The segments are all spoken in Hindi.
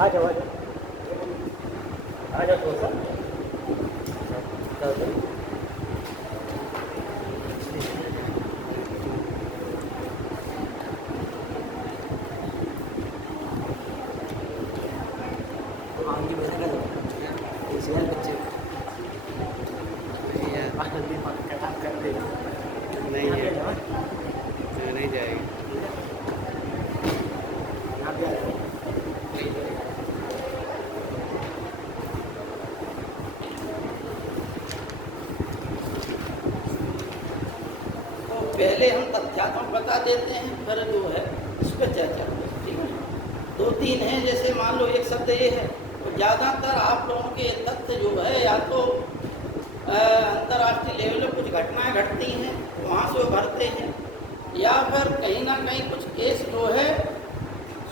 आ जाओ थोड़ा सा। नहीं है, नहीं जाएगी। पहले हम तथ्यात्मक बता देते हैं, फिर जो है उस पर चर्चा होती है, ठीक है। 2-3 हैं, जैसे मान लो एक शब्द ये है, तो ज़्यादातर आप लोगों के तथ्य जो है या तो अंतर्राष्ट्रीय लेवल पर कुछ घटनाएं घटती हैं वहाँ से वो भरते हैं, या फिर कहीं ना कहीं कुछ केस जो है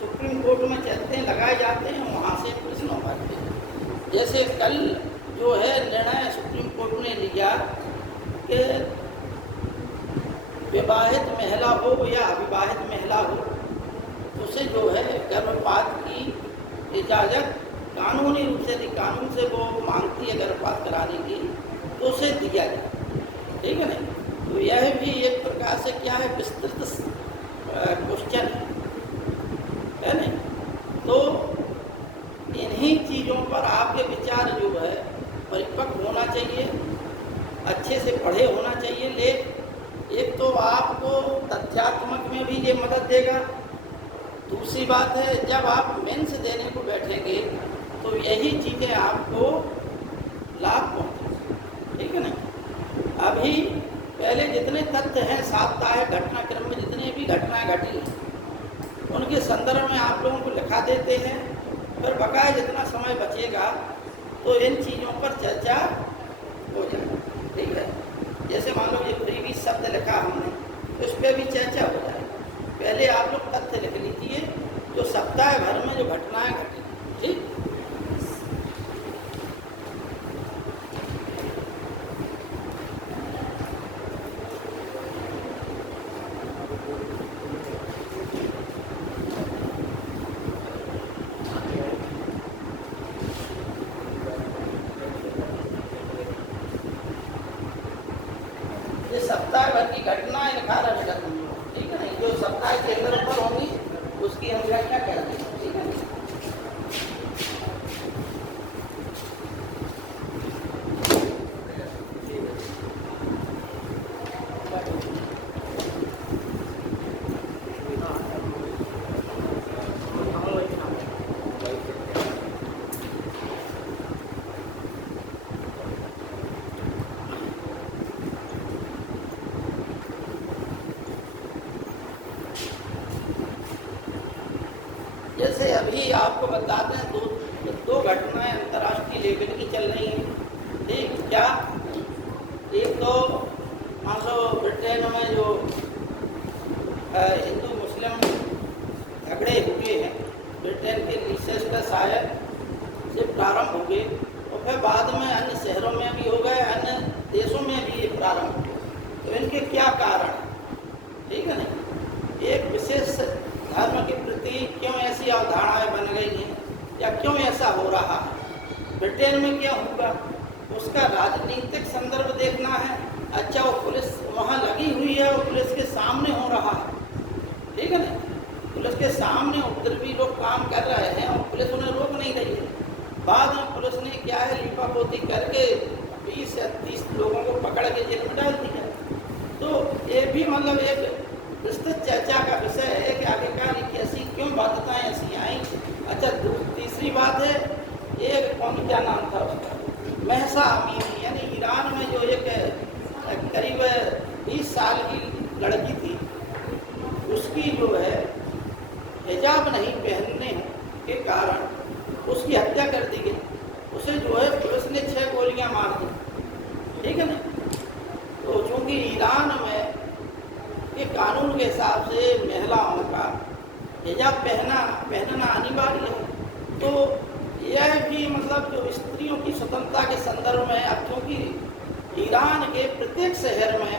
सुप्रीम कोर्ट में चलते हैं, लगाए जाते हैं, वहाँ से प्रश्न भरते हैं। जैसे कल जो है निर्णय सुप्रीम कोर्ट ने लिया कि विवाहित महिला हो या अविवाहित महिला हो, उसे जो है गर्भपात की इजाज़त कानूनी रूप से यदि कानून से वो मांगती है गर्भपात कराने की, तो उसे दिया जाए, ठीक है ना। तो यह भी एक प्रकार से क्या है, विस्तृत क्वेश्चन है नहीं। तो इन्हीं चीज़ों पर आपके विचार जो है परिपक्व होना चाहिए, अच्छे से पढ़े होना चाहिए। लेख एक तो आपको तथ्यात्मक में भी ये मदद देगा, दूसरी बात है जब आप मेंस देने को बैठेंगे तो यही चीज़ें आपको लाभ पहुँचेंगी, ठीक है ना। अभी पहले जितने तथ्य हैं साप्ताहिक घटनाक्रम में जितने भी घटनाएं घटी उनके संदर्भ में आप लोगों को लिखा देते हैं, फिर बकाया जितना समय बचेगा तो इन चीज़ों पर चर्चा हो जाए, ठीक है। जैसे मान लो ये प्रीवियस शब्द लिखा हमने, उस पर भी चर्चा हो जाए। पहले आप लोग तथ्य लिख लीजिए जो सप्ताह भर में जो घटनाएं घटी, ठीक। ये सप्ताह भर की घटनाएं लिखा रहेगा तुम लोग, ठीक है ना। जो सप्ताह के अंदर ऊपर होंगी उसकी हम व्याख्या कर देंगे, ठीक है ना। जैसे अभी आपको बता दें दो घटनाएं अंतर्राष्ट्रीय लेवल की चल रही हैं, ठीक। क्या एक तो मान लो ब्रिटेन में जो हिंदू मुस्लिम झगड़े हुए हैं, ब्रिटेन के लीसेस्टर शायर से प्रारंभ हुए और फिर बाद में अन्य शहरों में भी हो गए, अन्य देशों में भी ये प्रारंभ हुए। तो इनके क्या कारण है, ठीक है ना। एक विशेष धर्म के प्रति क्यों ऐसी अवधारणाएं बन गई हैं या क्यों ऐसा हो रहा है, ब्रिटेन में क्या हुआ, उसका राजनीतिक संदर्भ देखना है। अच्छा, वो पुलिस वहाँ लगी हुई है और पुलिस के सामने हो रहा है, ठीक है ना। पुलिस के सामने उपद्रवी लोग काम कर रहे हैं और पुलिस उन्हें रोक नहीं रही है। बाद में पुलिस ने क्या है लीपापोती करके 20 या 30 लोगों को पकड़ के जेल में डाल दिया। तो ये भी मतलब एक विस्तृत चर्चा का विषय है कि आखिरकार ऐसी क्यों बाध्यताएं ऐसी आई। अच्छा, तीसरी बात है, एक कौन क्या नाम था उसका, महसा अमीनी, यानी ईरान में जो एक करीब 20 साल की लड़की थी, उसकी जो है हिजाब नहीं पहनने के कारण उसकी हत्या कर दी गई। उसे जो है पुलिस ने 6 गोलियां मार दी, ठीक है ना। तो चूँकि ईरान में ये कानून के हिसाब से महिलाओं का हिजाब पहनना अनिवार्य है, तो यह भी मतलब जो स्त्रियों की स्वतंत्रता के संदर्भ में, अब क्योंकि ईरान के प्रत्येक शहर में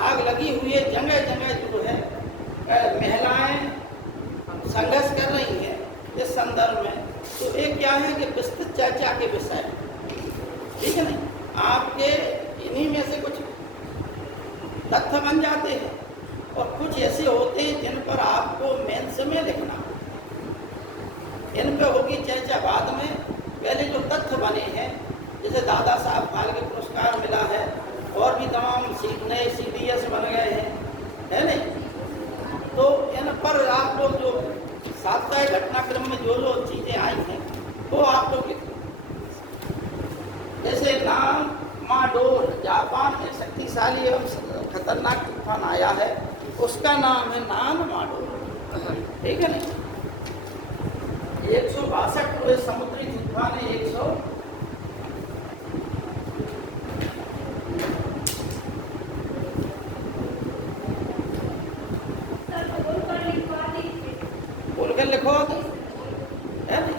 आग लगी हुई है, जगह जगह जो है महिलाएं संघर्ष कर संदर्भ में, तो एक क्या है कि विस्तृत चर्चा के विषय, ठीक है नहीं, आपके इन्हीं में से कुछ तथ्य बन जाते हैं और कुछ ऐसे होते हैं जिन पर आपको मेंस में लिखना, इन पे होगी चर्चा बाद में। पहले जो तथ्य बने हैं, जैसे दादा साहब फाल्के पुरस्कार मिला है और भी तमाम नए CDS बन गए हैं, है नहीं, तो इन पर आप लोग जो साप्ताहिक घटनाक्रम में जो चीज़ें आई हैं वो आप लोग लिखें। जैसे नाम माडोल, जापान में शक्तिशाली एवं खतरनाक तूफान आया है, उसका नाम है नान माडोल, ठीक है नहीं। 162 पूरे समुद्री तूफान है, 100 बोलकर लिखो, है नहीं?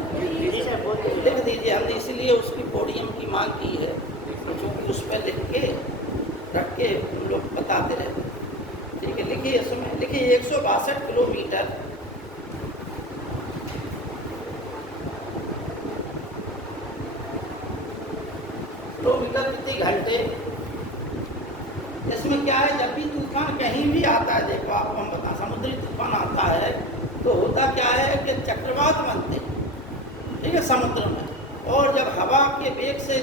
लिख दीजिए, हमने इसीलिए उसकी पोडियम की मांग की है, क्योंकि उस पर लिख के रख के हम लोग बताते रहते हैं। ठीक है, लिखिए, इसमें लिखिए 162 किलोमीटर प्रति घंटे। इसमें क्या है, जब भी तूफान कहीं भी आता है, देखो आपको हम बता, समुद्री तूफान आता है तो होता क्या है कि चक्रवात बनते हैं, ठीक है, समुद्र में, और जब हवा के वेग से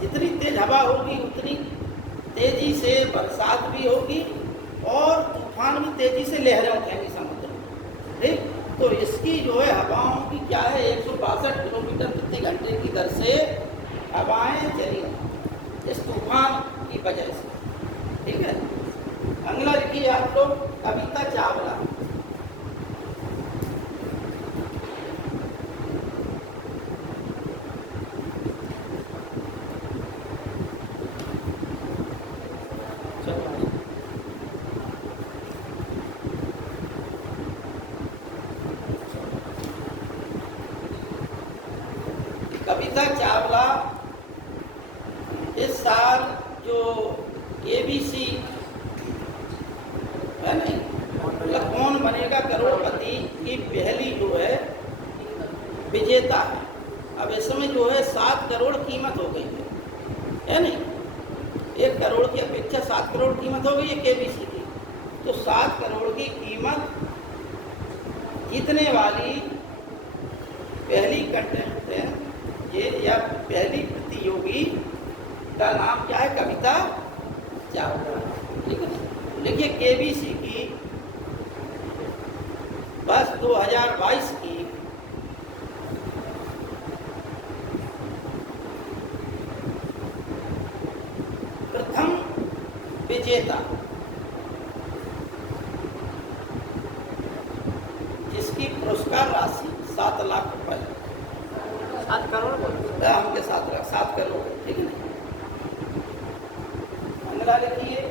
जितनी तेज हवा होगी उतनी तेजी से बरसात भी होगी और तूफान भी तेजी से लहरें उठेंगी समुद्र में, ठीक। तो इसकी जो है हवाओं की क्या है, 162 किलोमीटर प्रति घंटे की दर से हवाएं चली इस तूफान की वजह से, ठीक है। अगला लिखिए आप लोग, कविता चावला। कविता चावला इस साल जो ABC है नहीं, कौन बनेगा करोड़पति की पहली जो है विजेता है। अब इसमें जो है 7 करोड़ कीमत हो गई है नहीं, 1 करोड़ की अपेक्षा 7 करोड़ कीमत हो गई है KBC की। तो 7 करोड़ की कीमत जीतने वाली पहली कंटेस्टेंट ये या पहली प्रतियोगी का नाम क्या है, कविता चावला, ठीक है। देखिए KBC की बस 2022 की प्रथम विजेता, जिसकी पुरस्कार राशि 7 लाख रुपए, 7 करोड़ हमके 7 करोड़, ठीक है। अगला लिखिए,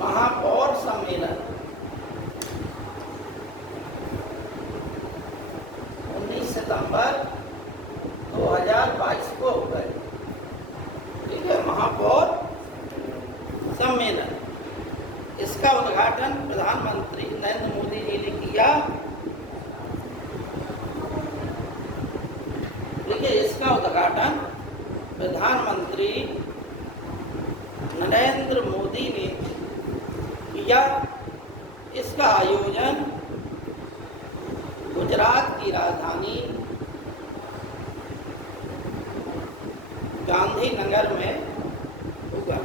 महापौर सम्मेलन 19 सितंबर 2022 को हो गए, ठीक है, महापौर सम्मेलन। इसका उद्घाटन प्रधानमंत्री नरेंद्र मोदी जी ने किया। देखिए, इसका उद्घाटन प्रधानमंत्री नरेंद्र मोदी ने किया। इसका आयोजन गुजरात की राजधानी गांधीनगर में होगा।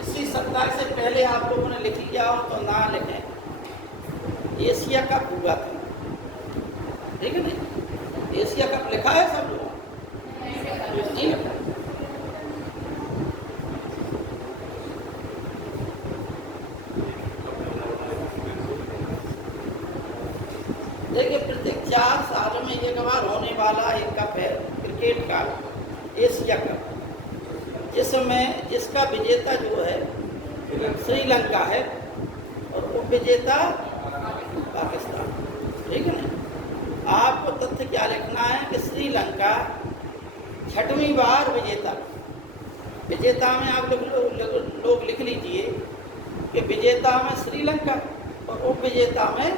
इसी सप्ताह से पहले आप लोगों ने लिख लिया हो तो ना लिखें, एशिया कप हुआ था, ठीक है नहीं, एशिया कप लिखा है सब लोगों नहीं लिखा। देखिए, प्रत्येक 4 साल में एक बार होने वाला एक कप है क्रिकेट का, एशिया कप, जिसका विजेता जो है श्रीलंका है और उपविजेता पाकिस्तान। ठीक है ना। आपको तथ्य क्या लिखना है कि श्रीलंका 6वीं बार विजेता में आप लोग लिख लीजिए कि विजेता में श्रीलंका और उपविजेता में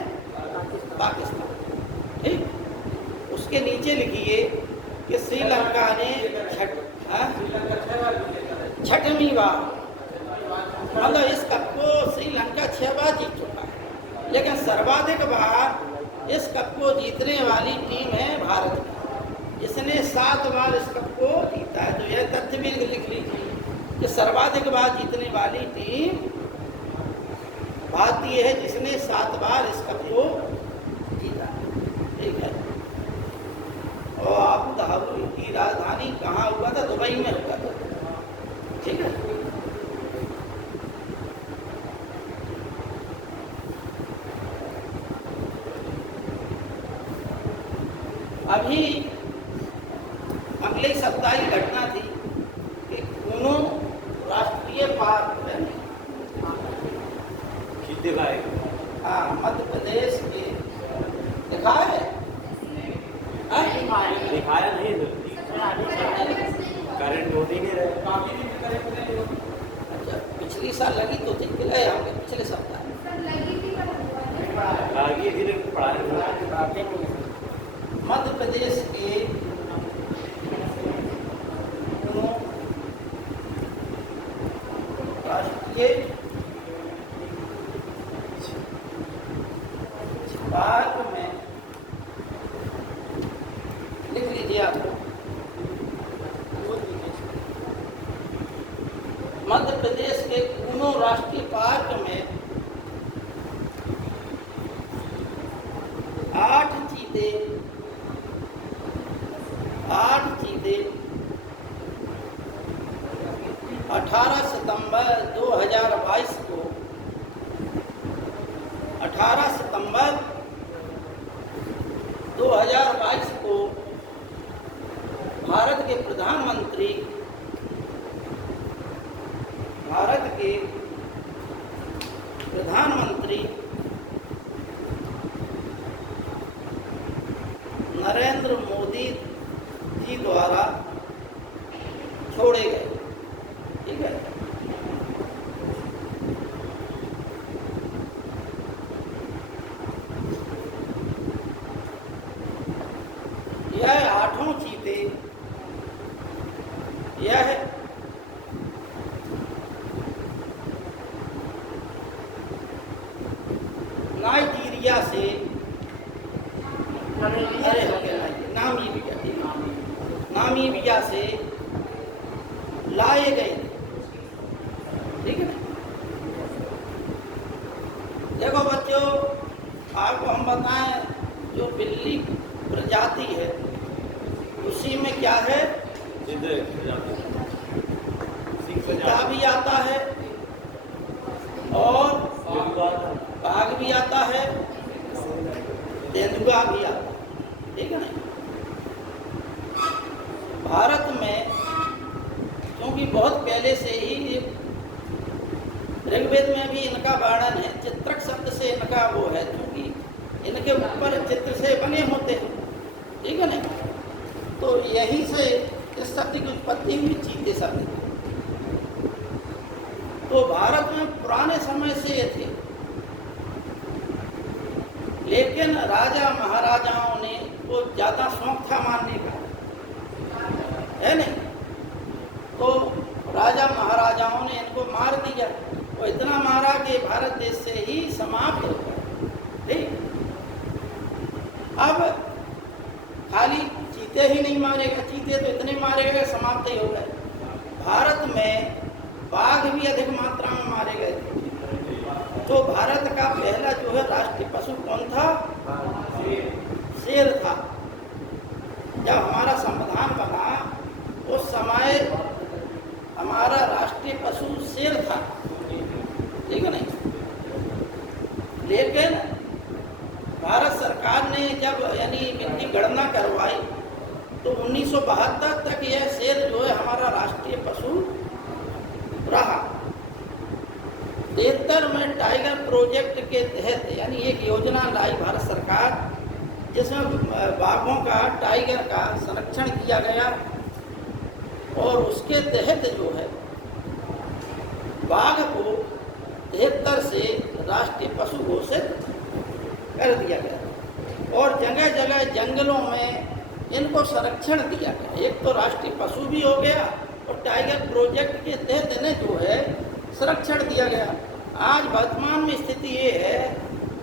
पाकिस्तान। ठीक, उसके नीचे लिखिए कि श्रीलंका ने 6वीं बार, मतलब इस कप को श्रीलंका 6 बार जीत चुका है, लेकिन सर्वाधिक बार इस कप को जीतने वाली टीम है भारत की, जिसने 7 बार इस कप को जीता है। तो यह तथ्य भी लिख लीजिए कि सर्वाधिक बार जीतने वाली टीम भारतीय है, जिसने 7 बार इस कप को जीता। ठीक है। और अबू धाबी की राजधानी कहाँ हुआ था? दुबई में हुआ था। ठीक है। अभी अगले सप्ताह की घटना थी कि कूनो राष्ट्रीय पार्क है, हाँ, मध्य प्रदेश के दिखाया है, दिखाया नहीं, करंट होती नहीं रहे। अच्छा, पिछली साल लगी तो थी, गए होंगे पिछले सप्ताह। मध्य प्रदेश के राष्ट्रीय पार्क में लिख लीजिए आपको, मध्य प्रदेश के कूनो राष्ट्रीय पार्क में 8 चीते 18 सितंबर 2022 को 18 सितंबर 2022 को भारत के प्रधानमंत्री नरेंद्र मोदी जी द्वारा छोड़े गए। ठीक है। यह 8 चीते, यह नाइजीरिया से, नामीबिया से लाए गए। ठीक है। देखो बच्चों, आपको हम बताएं, जो बिल्ली प्रजाति है उसी में क्या है, चीता भी आता है और बाघ भी आता है, तेंदुआ भी आता है। ठीक है ना। भारत में क्योंकि बहुत पहले से ही ऋग्वेद में भी इनका वर्णन है, चित्रक शब्द से इनका वो है, क्योंकि इनके ऊपर चित्र से बने होते हैं। ठीक है ना। तो यही से इस शब्द की उत्पत्ति हुई, चीते शब्द। तो भारत में पुराने समय से ये थे, लेकिन राजा महाराजाओं ने वो ज़्यादा शौक था मारने का, है नहीं, तो राजा महाराजाओं ने इनको मार दिया। और इतना मारा कि भारत देश से ही समाप्त हो गया। ठीक। अब खाली चीते ही नहीं मारे गए, चीते तो इतने मारे गए समाप्त ही हो गए। भारत में बाघ भी अधिक मात्रा में मारे गए थे। तो भारत का पहला जो है राष्ट्रीय पशु कौन था? शेर था। जब हमारा संविधान बना उस समय हमारा राष्ट्रीय पशु शेर था। ठीक है नहीं। लेकिन भारत सरकार ने जब यानी इनकी गणना करवाई तो 1972 तक यह शेर जो है हमारा राष्ट्रीय पशु रहा। 73 में टाइगर प्रोजेक्ट के तहत यानी एक योजना लाई भारत सरकार, जिसमें बाघों का, टाइगर का संरक्षण किया गया और उसके तहत जो है बाघ को 73 से राष्ट्रीय पशु घोषित कर दिया गया और जगह जगह जंगलों में इनको संरक्षण दिया गया। एक तो राष्ट्रीय पशु भी हो गया और टाइगर प्रोजेक्ट के तहत इन्हें जो है संरक्षण दिया गया। आज वर्तमान में स्थिति ये है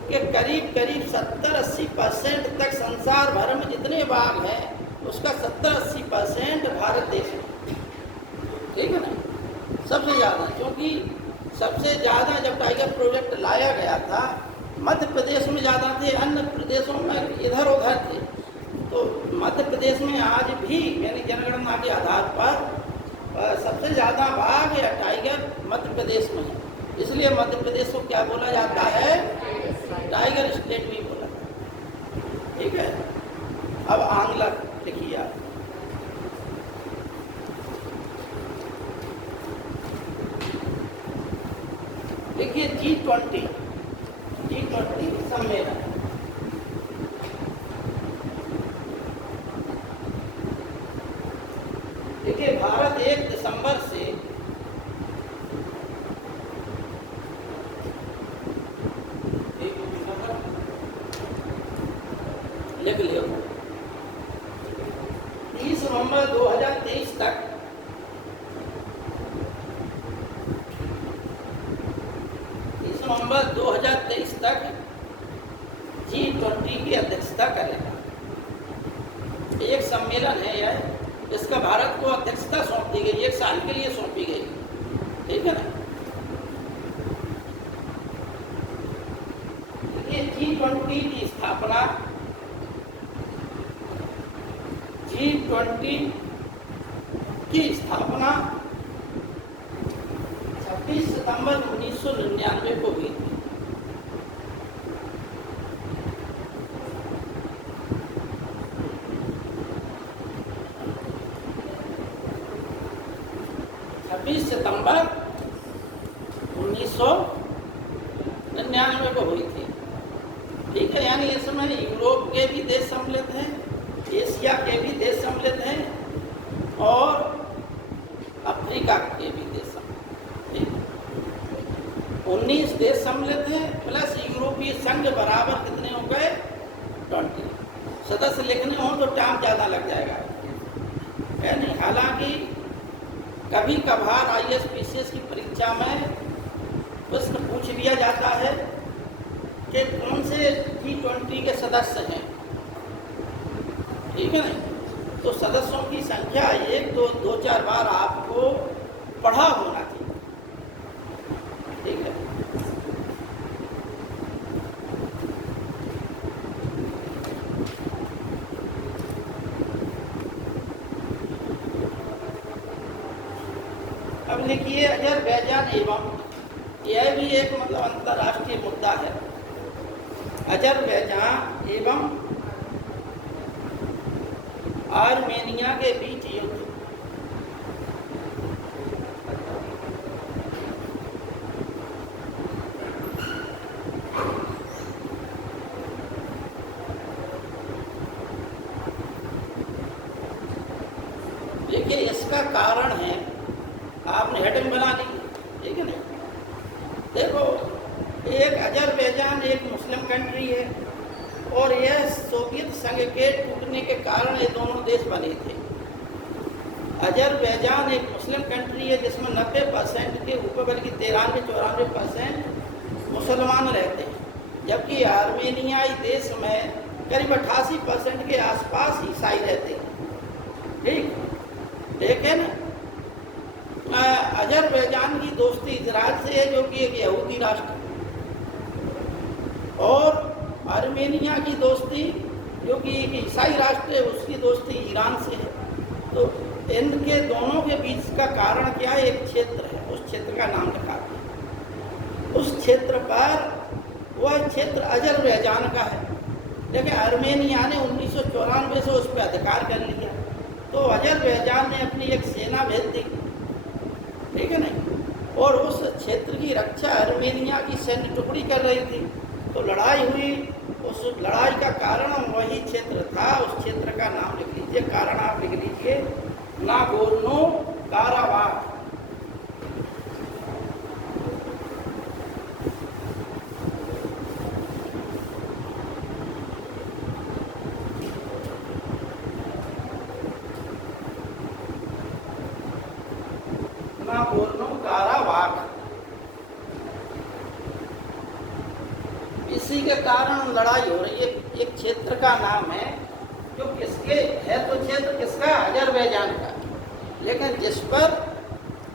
कि करीब करीब 70-80% तक संसार भर में जितने बाघ हैं उसका 70-80% भारत देश में, ठीक है ना, सबसे ज़्यादा। क्योंकि सबसे ज़्यादा जब टाइगर प्रोजेक्ट लाया गया था मध्य प्रदेश में ज़्यादा थे, अन्य प्रदेशों में इधर उधर थे। तो मध्य प्रदेश में आज भी यानी जनगणना के आधार पर सबसे ज़्यादा बाघ या टाइगर मध्य प्रदेश में है। इसलिए मध्य प्रदेश को क्या बोला जाता है, टाइगर स्टेट भी बोला जाता है, ठीक है। अब आंग्ला लिखिए आप। देखिए G20 सम्मेलन, देखिए भारत 1 दिसंबर से लिख लियो 30 नवंबर 2023 तक नवंबर 2023 तक G20 की अध्यक्षता करेगा। एक सम्मेलन है यह, इसका भारत को अध्यक्षता सौंप दी गई, 1 साल के लिए सौंपी गई, ठीक है ना। ये G20 की स्थापना G20 की स्थापना 26 सितंबर 1999 को हुई थी। सितंबर 1999 को हुई थी, ठीक है। यानी इसमें यूरोप के भी देश सम्मिलित हैं, एशिया के भी देश सम्मिलित हैं और अफ्रीका के भी देश सम्मिलित हैं। 19 देश सम्मिलित हैं प्लस यूरोपीय संघ बराबर कितने हो गए, 20 सदस्य लिखने हो तो टाइम ज़्यादा लग जाएगा, है नहीं। हालांकि कभी कभार ISPCS की परीक्षा में प्रश्न पूछ लिया जाता है कि कौन से G20 के सदस्य हैं, ठीक है ना। तो सदस्यों की संख्या 1, 2, 4 बार आपको पढ़ा होना चाहिए, ठीक है। अब लिखिए अजरबैजान एवं, यह भी एक मतलब अंतर्राष्ट्रीय मुद्दा है। अजरबैजान एवं आर्मेनिया के बीच युद्ध। देखिए इसका कारण है, आपने हेडिंग बना ली, ठीक है नहीं। देखो एक अजरबैजान एक मुस्लिम कंट्री है और यह सोवियत संघ के टूटने के कारण ये दोनों देश बने थे। अजरबैजान एक मुस्लिम कंट्री है जिसमें 90% के ऊपर बल्कि 93-94% मुसलमान रहते हैं, जबकि आर्मेनियाई देश में करीब 88% के आसपास ईसाई रहते हैं, ठीक। लेकिन अजरबैजान की दोस्ती इजराइल से है जो कि एक यहूदी राष्ट्र, और आर्मेनिया की दोस्ती जो कि एक ईसाई राष्ट्र है उसकी दोस्ती ईरान से है। तो इनके दोनों के बीच का कारण क्या है, एक क्षेत्र है, उस क्षेत्र का नाम लिखा है। उस क्षेत्र पर वह क्षेत्र अजरबैजान का है, लेकिन आर्मेनिया ने 1994 से उस पर अधिकार कर लिया। तो अजरबैजान ने अपनी एक सेना भेज दी, ठीक है नहीं, और उस क्षेत्र की रक्षा आर्मेनिया की सैन्य टुकड़ी कर रही थी। तो लड़ाई हुई, उस लड़ाई का कारण वही क्षेत्र था। उस क्षेत्र का नाम लिख लीजिए, कारण आप लिख लीजिए नागोर्नो काराबाख। नागोर्नो काराबाख, इसी के कारण लड़ाई हो रही है। एक क्षेत्र का नाम है जो किसके है, तो क्षेत्र किसका, अजरबैजान का, लेकिन जिस पर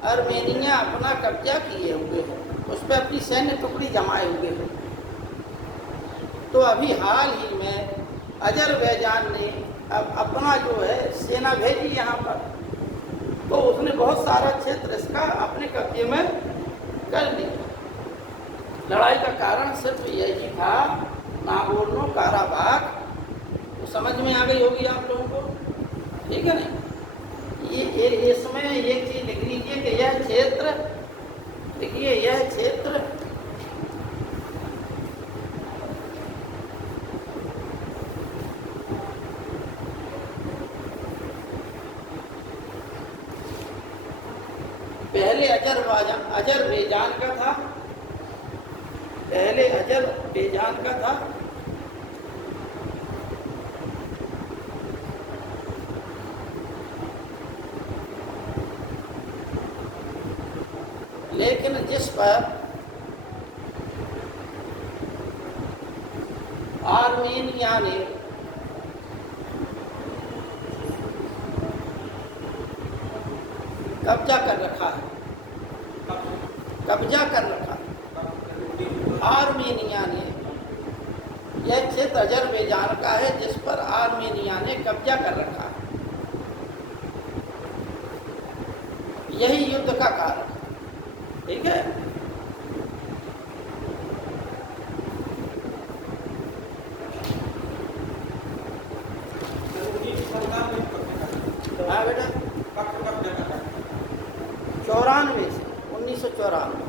आर्मेनिया अपना कब्जा किए हुए है, उस पर अपनी सैन्य टुकड़ी जमाए हुए है। तो अभी हाल ही में अजरबैजान ने अब अपना जो है सेना भेजी यहाँ पर, तो उसने बहुत सारा क्षेत्र इसका अपने कब्जे में कर लिया। लड़ाई का कारण सिर्फ यही था, नागोर्नो काराबाख। तो समझ में आ गई होगी आप लोगों को, ठीक है नहीं। ये इसमें एक चीज लिख लीजिए कि यह क्षेत्र, देखिए यह क्षेत्र पहले अजरबैजान का था, पहले अजरबैजान का था, लेकिन जिस पर आर्मेनिया ने कब्जा कर रखा है, कब्जा कर रखा आर्मेनिया ने, यह क्षेत्र अजरबैजान का है जिस पर आर्मेनिया ने कब्जा कर रखा है। यही युद्ध का कारण, ठीक है। हाँ बेटा, 94 से 1994।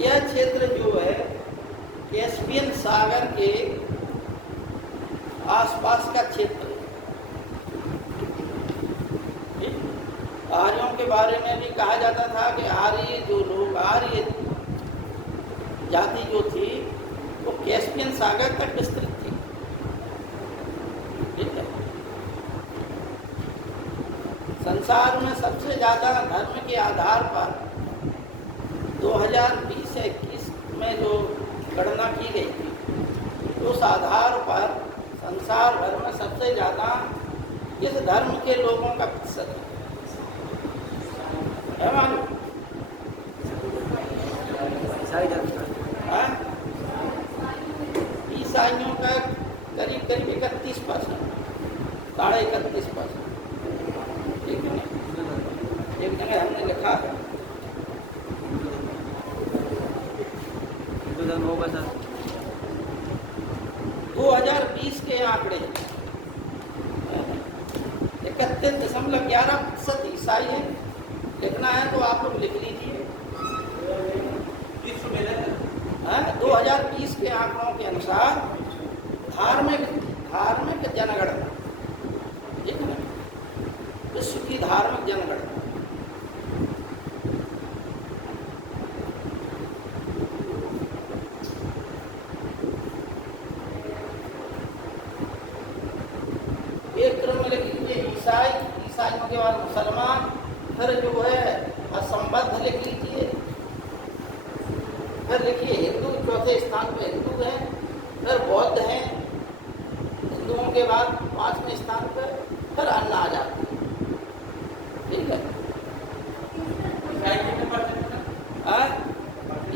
यह क्षेत्र जो है कैस्पियन सागर के आसपास का क्षेत्र है। आर्यों के बारे में भी कहा जाता था कि आर्य जो लोग, आर्य जाति जो थी वो कैस्पियन सागर तक विस्तृत थी, ठीक है। संसार में सबसे ज़्यादा धर्म के आधार पर 2020-21 में जो गणना की गई थी, उस आधार पर संसार भर में सबसे ज़्यादा किस धर्म के लोगों का प्रतिशत है मालूम? ईसाइयों का करीब करीब 31%, 31.5%, ठीक है। एक जगह हमने लिखा है 2020 के आंकड़े 31.11% ईसाई है। लिखना है तो आप लोग लिख लीजिए। 2020 के आंकड़ों के अनुसार धार्मिक जनगणना, ठीक है, विश्व की धार्मिक जनगणना, एक क्रम में लिख लीजिए ईसाइयों के बाद मुसलमान, फिर जो है असंबद्ध लिख लीजिए, फिर लिखिए हिंदू, चौथे स्थान पे हिंदू हैं, फिर बौद्ध हैं, हिंदुओं के बाद 5वें स्थान पर, फिर अन्य आ जाते हैं, ठीक है।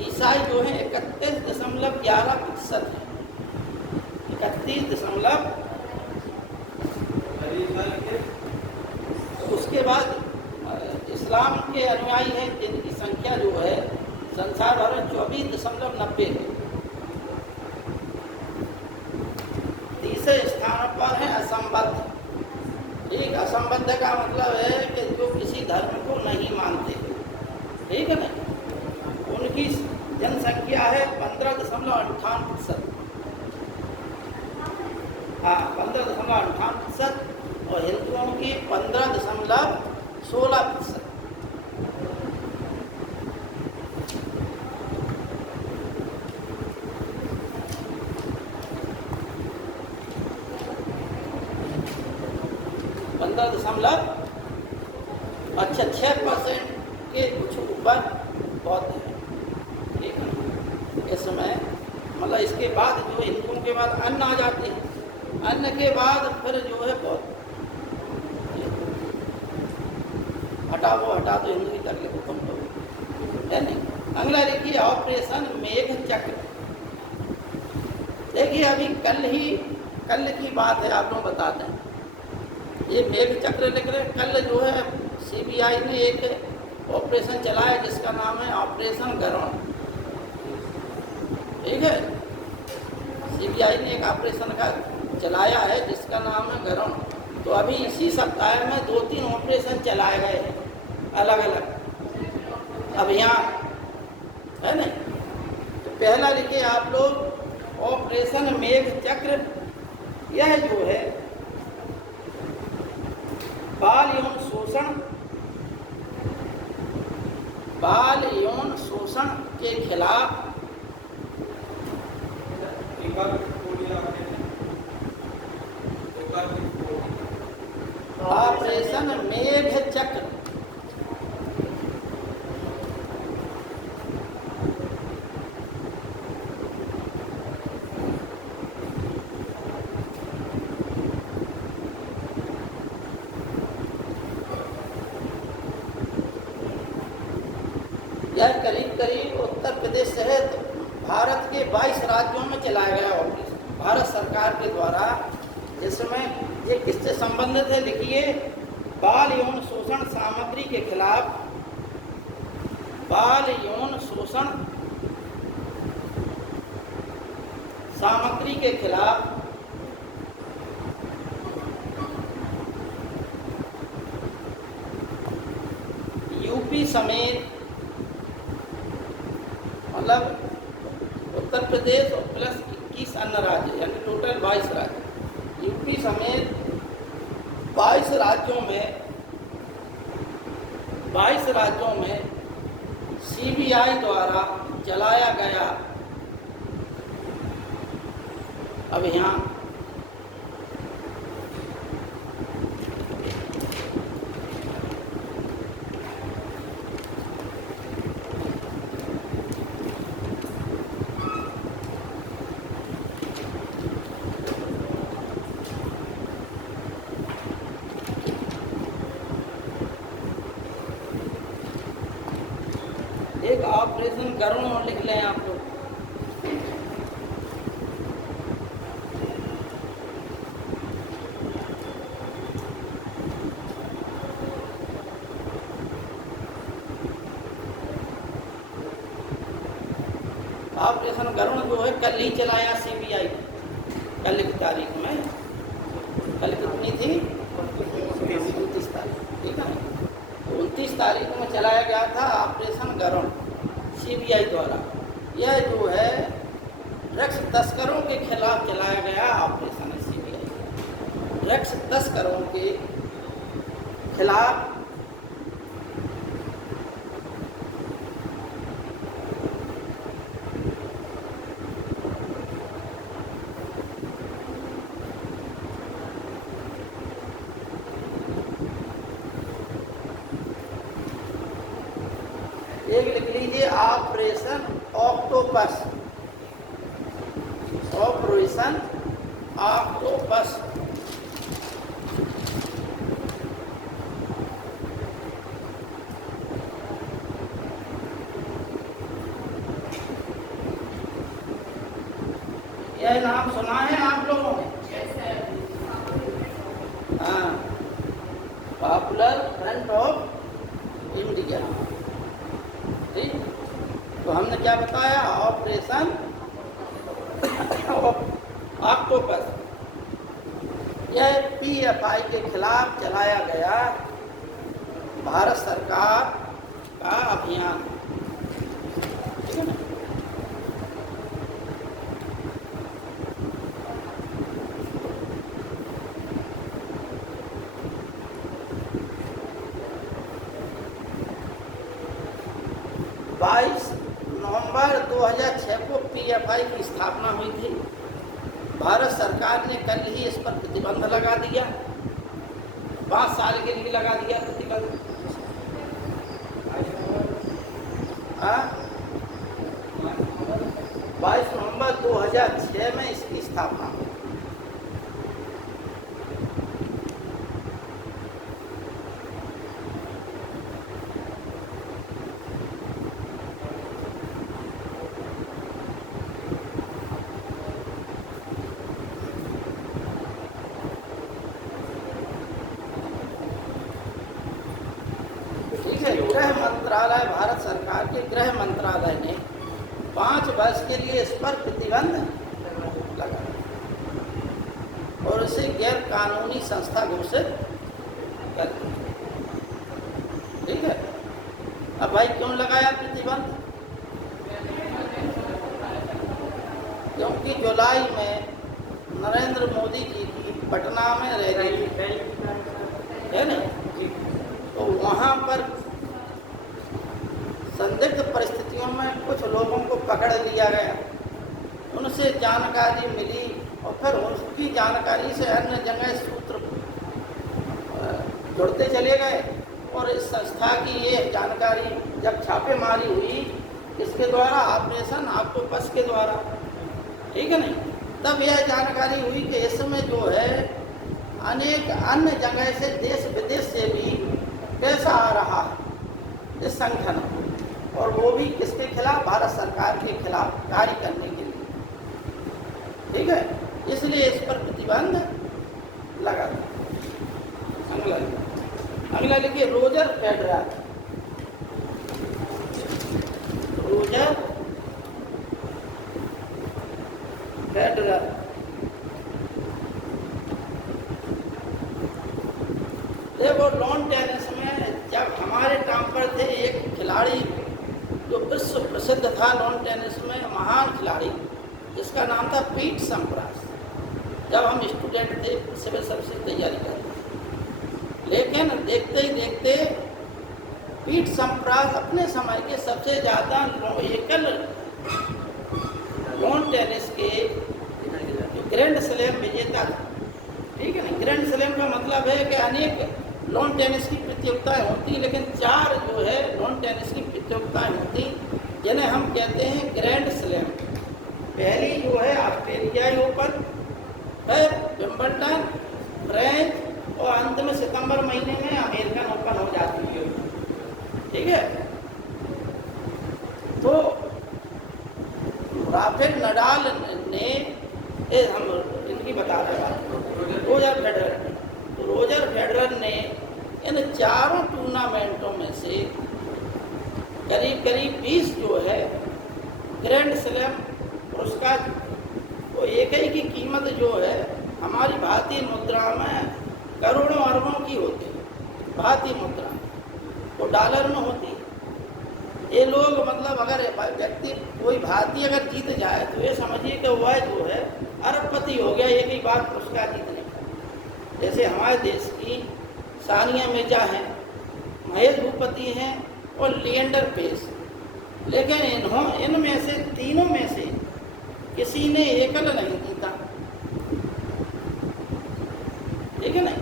ईसाई जो है 31.11% है, 31. उसके बाद इस्लाम के अनुयायी हैं जिनकी संख्या जो है संसार भर में 24.90 है। तीसरे स्थान पर है असंबद्ध। ठीक, असंबद्ध का मतलब है कि जो किसी धर्म को नहीं मानते, ठीक है ना, उनकी जनसंख्या है 15.58%। हाँ, 15.58% और हिंदुओं की 15.16%। अच्छा 6% के कुछ ऊपर बौद्ध है। ठीक है, इसमें मतलब इसके बाद जो हिंदुओं के बाद अन्य आ जाते हैं, अन्य के बाद फिर जो है बौद्ध। हटा वो हटा तो हिंदू ही कर ले, तुम लोग है नहीं। अगला देखिए ऑपरेशन मेघ चक्र। देखिए अभी कल की बात है, आप लोग बताते हैं। ये मेघ चक्र लिख रहे, कल जो है सीबीआई ने एक ऑपरेशन चलाया जिसका नाम है ऑपरेशन गरुण। ठीक है, सीबीआई ने एक ऑपरेशन का चलाया है जिसका नाम है गरुण। तो अभी इसी सप्ताह में 2-3 ऑपरेशन चलाए गए हैं अलग अलग अभियान, है ना। तो पहला लिखे आप लोग ऑपरेशन मेघ चक्र। यह जो है बाल यौन शोषण के खिलाफ ऑपरेशन मेघ चक्र। यह करीब उत्तर प्रदेश सहित भारत के 22 राज्यों में चलाया गया ऑपरेशन भारत सरकार के द्वारा, जिसमें ये किससे संबंधित है लिखिए, बाल यौन शोषण सामग्री के खिलाफ, बाल यौन शोषण सामग्री के खिलाफ यूपी समेत, मतलब उत्तर प्रदेश और प्लस 21 अन्य राज्य, यानी टोटल 22 राज्य, यूपी समेत 22 राज्यों में सीबीआई द्वारा चलाया गया अभियान। एक ऑपरेशन गरुण और लिख लें आप लोग। ऑपरेशन गरुण जो है कल ही चलाया सीबीआई, कल की तारीख में। कल कितनी थी? 29 तारीख, ठीक है। 29 तारीख में चलाया गया था ऑपरेशन गरुण सीबीआई द्वारा। यह जो है ड्रग्स तस्करों के खिलाफ चलाया गया ऑपरेशन है सीबीआई। ड्रग्स तस्करों के खिलाफ एक लिख लीजिए ऑपरेशन ऑक्टोपस, ऑपरेशन ऑक्टोपस। यह नाम सुना है आप लोगों ने? हाँ, पॉपुलर फ्रंट ऑफ इंडिया। तो हमने क्या बताया, ऑपरेशन ऑक्टोपस, यह PFI के खिलाफ चलाया गया भारत सरकार का अभियान, ठीक है ना। नवंबर 2006 को PFI की स्थापना हुई थी। भारत सरकार ने कल ही इस पर प्रतिबंध लगा दिया, 5 साल के लिए लगा दिया प्रतिबंध। 22 नवंबर 2006 में इसकी स्थापना हुई। गृह मंत्रालय, भारत सरकार के गृह मंत्रालय ने 5 वर्ष के लिए इस पर प्रतिबंध लगाया और इसे गैर कानूनी संस्था घोषित कर दिया, ठीक है। अब भाई क्यों लगाया प्रतिबंध? क्योंकि जुलाई में नरेंद्र मोदी जी की पटना में रैली है ना, तो वहाँ पर संदिग्ध परिस्थितियों में कुछ लोगों को पकड़ लिया गया, उनसे जानकारी मिली और फिर उसकी जानकारी से अन्य जगह सूत्र जुड़ते चले गए और इस संस्था की ये जानकारी जब छापेमारी हुई इसके द्वारा, ऑपरेशन ऑक्टोपस के द्वारा, ठीक है नहीं, तब यह जानकारी हुई कि इसमें जो है अनेक अन्य जगह से देश विदेश से भी पैसा आ रहा है इस संगठन, और वो भी किसके खिलाफ? भारत सरकार के खिलाफ कार्य करने के लिए, ठीक है। इसलिए इस पर प्रतिबंध लगा। अगला लिखिए, रोजर फेडरर। रोजर फेडरर देखो, लॉन टेनिस में जब हमारे काम पर थे एक खिलाड़ी जो विश्व प्रसिद्ध था लॉन टेनिस में, महान खिलाड़ी, जिसका नाम था पीट सम्प्रास। जब हम स्टूडेंट थे सिविल सर्विस तैयारी करते, लेकिन देखते ही देखते पीट सम्प्रास अपने समय के सबसे ज़्यादा एकल लॉन टेनिस के ग्रैंड स्लैम विजेता था, ठीक है ना। ग्रैंड स्लैम का मतलब है कि अनेक लॉन टेनिस की प्रतियोगिताएं होती, लेकिन 4 जो है लॉन टेनिस की प्रतियोगिताएं होती जिन्हें हम कहते हैं ग्रैंड स्लैम। पहली जो है ऑस्ट्रेलियाई ओपन, फिर विंबलडन, फ्रेंच और अंत में सितंबर महीने में अमेरिकन ओपन हो जाती है, ठीक है। तो राफेल नडाल ने हम इनकी बता रहे हैं, रोजर फेडरर। तो रोजर फेडरर ने इन 4 टूर्नामेंटों में से करीब 20 जो है ग्रैंड स्लैम पुरस्कार, तो एक ही की कीमत जो है हमारी भारतीय मुद्रा में करोड़ों अरबों की होती है, भारतीय मुद्रा तो डॉलर में होती है। ये लोग मतलब अगर व्यक्ति कोई भारतीय अगर जीत जाए तो ये समझिए कि वह जो है अरबपति हो गया एक ही बार पुरस्कार जीतने का। जैसे हमारे देश की सानिया मिर्जा हैं, महेश भूपति हैं और लिएंडर पेस, लेकिन इनमें से तीनों में से किसी ने एकल नहीं जीता, ठीक है ना।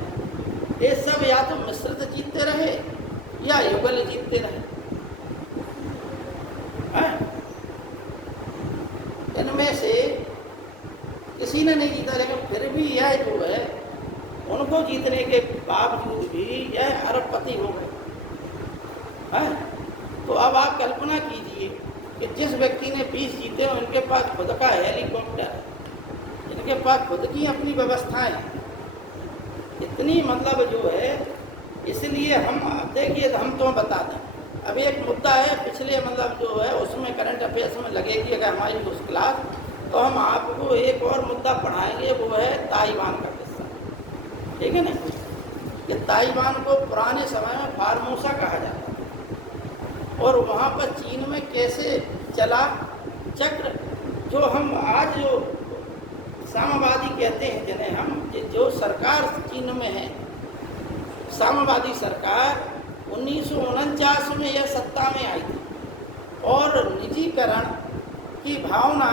ये सब या तो मिश्रित जीतते रहे या युगल जीतते रहे, इनमें से किसी ने नहीं जीता, लेकिन फिर भी यह जो है उनको जीतने के बावजूद भी यह अरबपति हो गए। तो अब आप कल्पना कीजिए कि जिस व्यक्ति ने 20 जीते हो, इनके पास खुद का हेलीकॉप्टर, इनके पास खुद की अपनी व्यवस्थाएं, इतनी मतलब जो है। इसलिए हम देखिए, हम तो बता दें अभी एक मुद्दा है पिछले मतलब जो है उसमें करंट अफेयर्स में लगेगी अगर हमारी उस क्लास, तो हम आपको एक और मुद्दा पढ़ाएंगे, वो है ताइवान का किस्सा। ठीक है ना, कि ताइवान को पुराने समय में फार्मोसा कहा जाता था और वहाँ पर चीन में कैसे चला चक्र, जो हम आज जो साम्यवादी कहते हैं जिन्हें हम, जो सरकार चीन में है साम्यवादी सरकार 1949 में यह सत्ता में आई थी और निजीकरण की भावना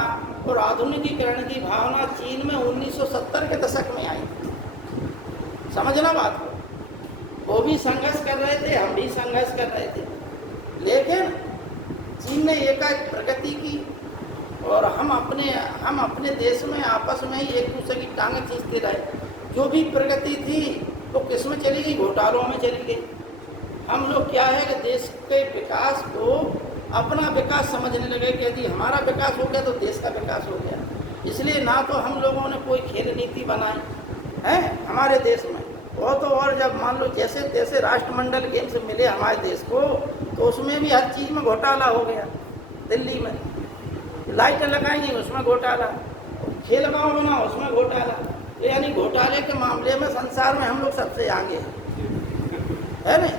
और आधुनिकीकरण की भावना चीन में 1970 के दशक में आई थी। समझना बात को, वो भी संघर्ष कर रहे थे, हम भी संघर्ष कर रहे थे, लेकिन चीन ने एकाएक प्रगति की और हम अपने देश में आपस में ही एक दूसरे की टांगें खींचते रहे। जो भी प्रगति थी वो किस में चली गई, घोटालों में चली गई। हम लोग क्या है कि देश के विकास को अपना विकास समझने लगे कि यदि हमारा विकास हो गया तो देश का विकास हो गया। इसलिए ना तो हम लोगों ने कोई खेल नीति बनाई है हमारे देश में, और तो और जब मान लो जैसे तैसे राष्ट्रमंडल गेम्स मिले हमारे देश को, तो उसमें भी हर चीज़ में घोटाला हो गया। दिल्ली में लाइटें लगाएंगी उसमें घोटाला, खेल गाँव बना उसमें घोटाला, यानी घोटाले के मामले में संसार में हम लोग सबसे आगे हैं, है ना।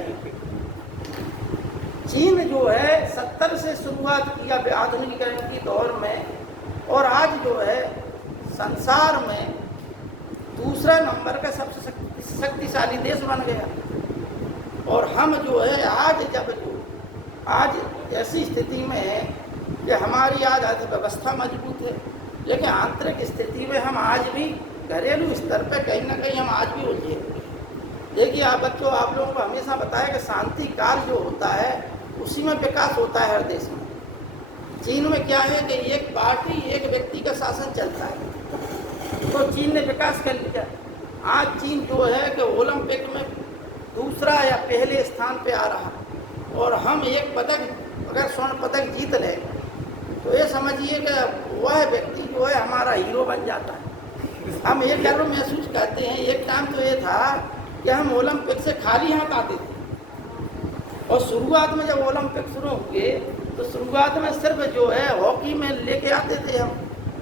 चीन जो है 70 से शुरुआत किया आधुनिकीकरण की दौर में, और आज जो है संसार में दूसरा नंबर का सबसे शक्तिशाली देश बन गया। और हम जो है आज ऐसी स्थिति में है कि हमारी आज अर्थव्यवस्था मजबूत है, लेकिन आंतरिक स्थिति में हम आज भी घरेलू स्तर पर कहीं ना कहीं हम आज भी उलझे। देखिए आप बच्चों, आप लोगों को हमेशा बताया कि शांति काल जो होता है उसी में विकास होता है हर देश में। चीन में क्या है कि एक पार्टी एक व्यक्ति का शासन चलता है, तो चीन ने विकास कर लिया। आज चीन जो है कि ओलंपिक में दूसरा या पहले स्थान पे आ रहा, और हम एक पदक अगर स्वर्ण पदक जीत लें तो ये समझिए कि वह व्यक्ति जो है हमारा हीरो बन जाता है। हम ये गर्व महसूस करते हैं। एक टाइम तो ये था कि हम ओलंपिक से खाली हाथ आते थे, और शुरुआत में जब ओलंपिक शुरू हुए तो शुरुआत में सिर्फ जो है हॉकी में लेके आते थे हम,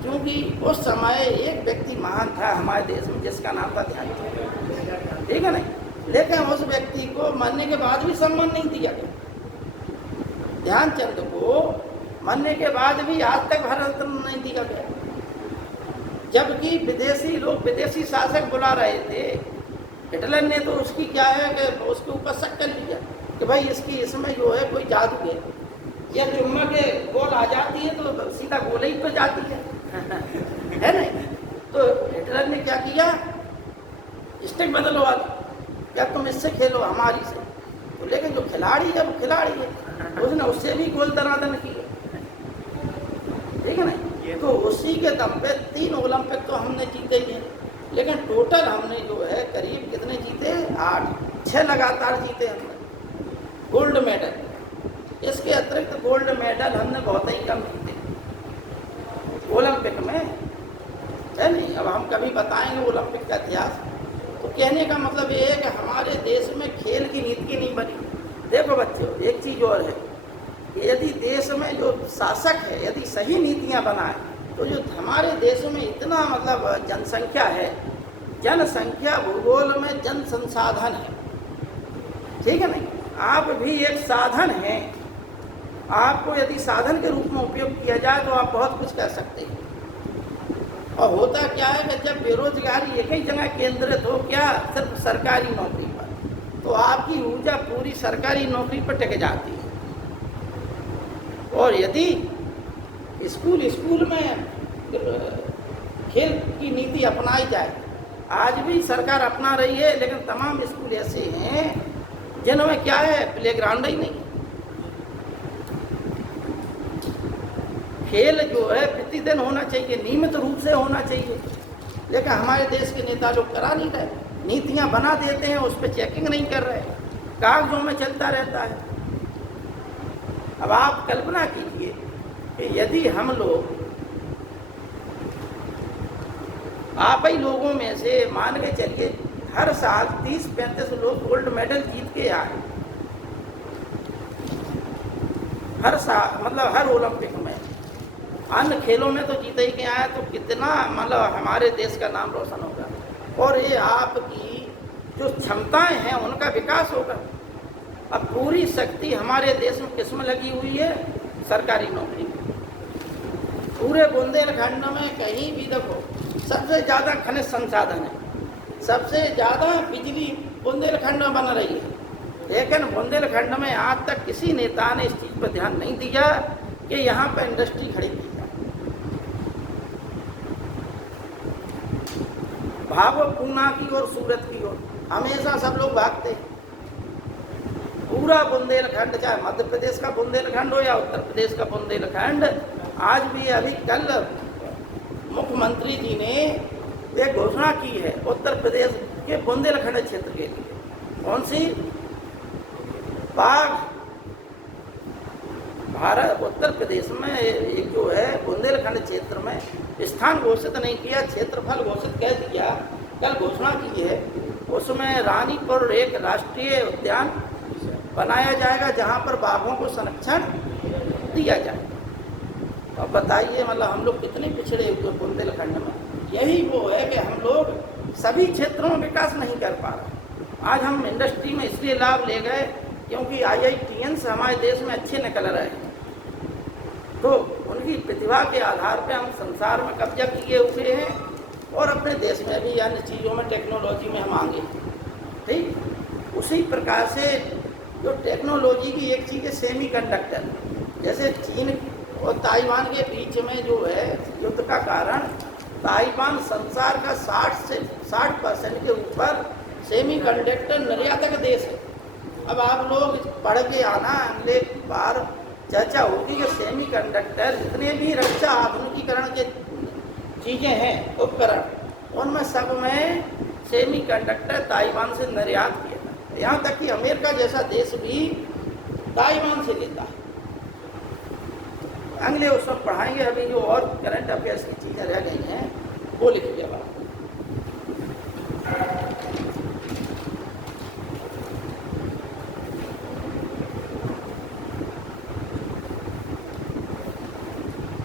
क्योंकि उस समय एक व्यक्ति महान था हमारे देश में जिसका नाम था ध्यानचंद, ठीक है नहीं। लेकिन उस व्यक्ति को मरने के बाद भी सम्मान नहीं दिया गया। ध्यानचंद को मरने के बाद भी आज तक भारत रत्न नहीं दिया गया, जबकि विदेशी लोग, विदेशी शासक बुला रहे थे। हिटलर ने तो उसकी क्या है कि उसके ऊपर शक कर लिया कि भाई इसमें जो है कोई जादू है, या जुम्मा के गोल आ जाती है तो सीधा गोल ही तो जाती है नहीं। तो हिटलर ने क्या किया, स्टिक बदलवा दी, क्या तुम इससे खेलो हमारी से। तो लेकिन जो खिलाड़ी है वो खिलाड़ी है, उसने उससे भी गोल दनादन किया, ठीक है ना। तो उसी के दम पे 3 ओलंपिक तो हमने जीते ही हैं, लेकिन टोटल हमने जो है करीब कितने जीते, 6 लगातार जीते हमने गोल्ड मेडल। इसके अतिरिक्त गोल्ड मेडल हमने बहुत ही कम जीते ओलंपिक में, है नहीं। अब हम कभी बताएंगे ओलंपिक का इतिहास। तो कहने का मतलब ये है कि हमारे देश में खेल की नीति नहीं बनी। देखो बच्चों, एक चीज़ और है कि यदि देश में जो शासक है यदि सही नीतियां बनाए, तो जो हमारे देश में इतना मतलब जनसंख्या है, जनसंख्या भूगोल में जन संसाधन है, ठीक है नहीं। आप भी एक साधन हैं, आपको यदि साधन के रूप में उपयोग किया जाए तो आप बहुत कुछ कर सकते हैं। और होता क्या है कि जब बेरोजगारी एक ही जगह केंद्रित हो, क्या सिर्फ सरकारी नौकरी पर, तो आपकी ऊर्जा पूरी सरकारी नौकरी पर टिक जाती है। और यदि स्कूल में खेल की नीति अपनाई जाए, आज भी सरकार अपना रही है, लेकिन तमाम स्कूल ऐसे हैं जिनमें क्या है, प्लेग्राउंड ही नहीं। खेल जो है प्रतिदिन होना चाहिए, नियमित रूप से होना चाहिए, लेकिन हमारे देश के नेता लोग करा नहीं रहे। नीतियां बना देते हैं, उस पर चेकिंग नहीं कर रहे, कागजों में चलता रहता है। अब आप कल्पना कीजिए कि यदि हम लोग, आप ही लोगों में से मान के चलिए हर साल 30-35 लोग गोल्ड मेडल जीत के आए, मतलब हर ओलंपिक में, अन्य खेलों में तो जीते ही के आए, तो कितना मतलब हमारे देश का नाम रोशन होगा और ये आपकी जो क्षमताएं हैं उनका विकास होगा। अब पूरी शक्ति हमारे देश में किसमें लगी हुई है? सरकारी नौकरी में। पूरे बुंदेलखंड में कहीं भी देखो सबसे ज़्यादा खनिज संसाधन है, सबसे ज़्यादा बिजली बुंदेलखंड में बन रही है, लेकिन बुंदेलखंड में आज तक किसी नेता ने इस चीज़ पर ध्यान नहीं दिया कि यहाँ पर इंडस्ट्री खड़ी की जाए। भागो पूना की और सूरत की ओर हमेशा सब लोग भागते हैं। पूरा बुंदेलखंड, चाहे मध्य प्रदेश का बुंदेलखंड हो या उत्तर प्रदेश का बुंदेलखंड, आज भी अभी कल मुख्यमंत्री जी ने एक घोषणा की है उत्तर प्रदेश के बुंदेलखंड क्षेत्र के लिए। कौन सी? बाघ भारत उत्तर प्रदेश में एक जो है बुंदेलखंड क्षेत्र में स्थान घोषित नहीं किया, क्षेत्रफल घोषित कह दिया, कल घोषणा की है। उसमें रानीपुर एक राष्ट्रीय उद्यान बनाया जाएगा जहां पर बाघों को संरक्षण दिया जाए। अब बताइए मतलब हम लोग कितने पिछड़े हुए बुंदेलखंड में। यही वो है कि हम लोग सभी क्षेत्रों में विकास नहीं कर पा रहे। आज हम इंडस्ट्री में इसलिए लाभ ले गए क्योंकि IITians हमारे देश में अच्छे निकल रहे हैं, तो उनकी प्रतिभा के आधार पे हम संसार में कब्जा किए हुए हैं और अपने देश में भी अन्य चीज़ों में टेक्नोलॉजी में हम आगे। ठीक उसी प्रकार से जो टेक्नोलॉजी की एक चीज़ है सेमीकंडक्टर। जैसे चीन और ताइवान के बीच में जो है युद्ध का कारण, ताइवान संसार का 60% के ऊपर सेमीकंडक्टर निर्यातक देश है। अब आप लोग पढ़ के आना, अगले बार चर्चा होगी कि सेमीकंडक्टर जितने भी रक्षा आधुनिकीकरण के चीज़ें हैं, उपकरण, उनमें सब में सेमीकंडक्टर ताइवान से निर्यात किया था। यहाँ तक कि अमेरिका जैसा देश भी ताइवान से लेता है। अगले उस वक्त पढ़ाएंगे। अभी जो और करंट अफेयर्स की चीज़ें रह गई हैं वो लिखिए बात।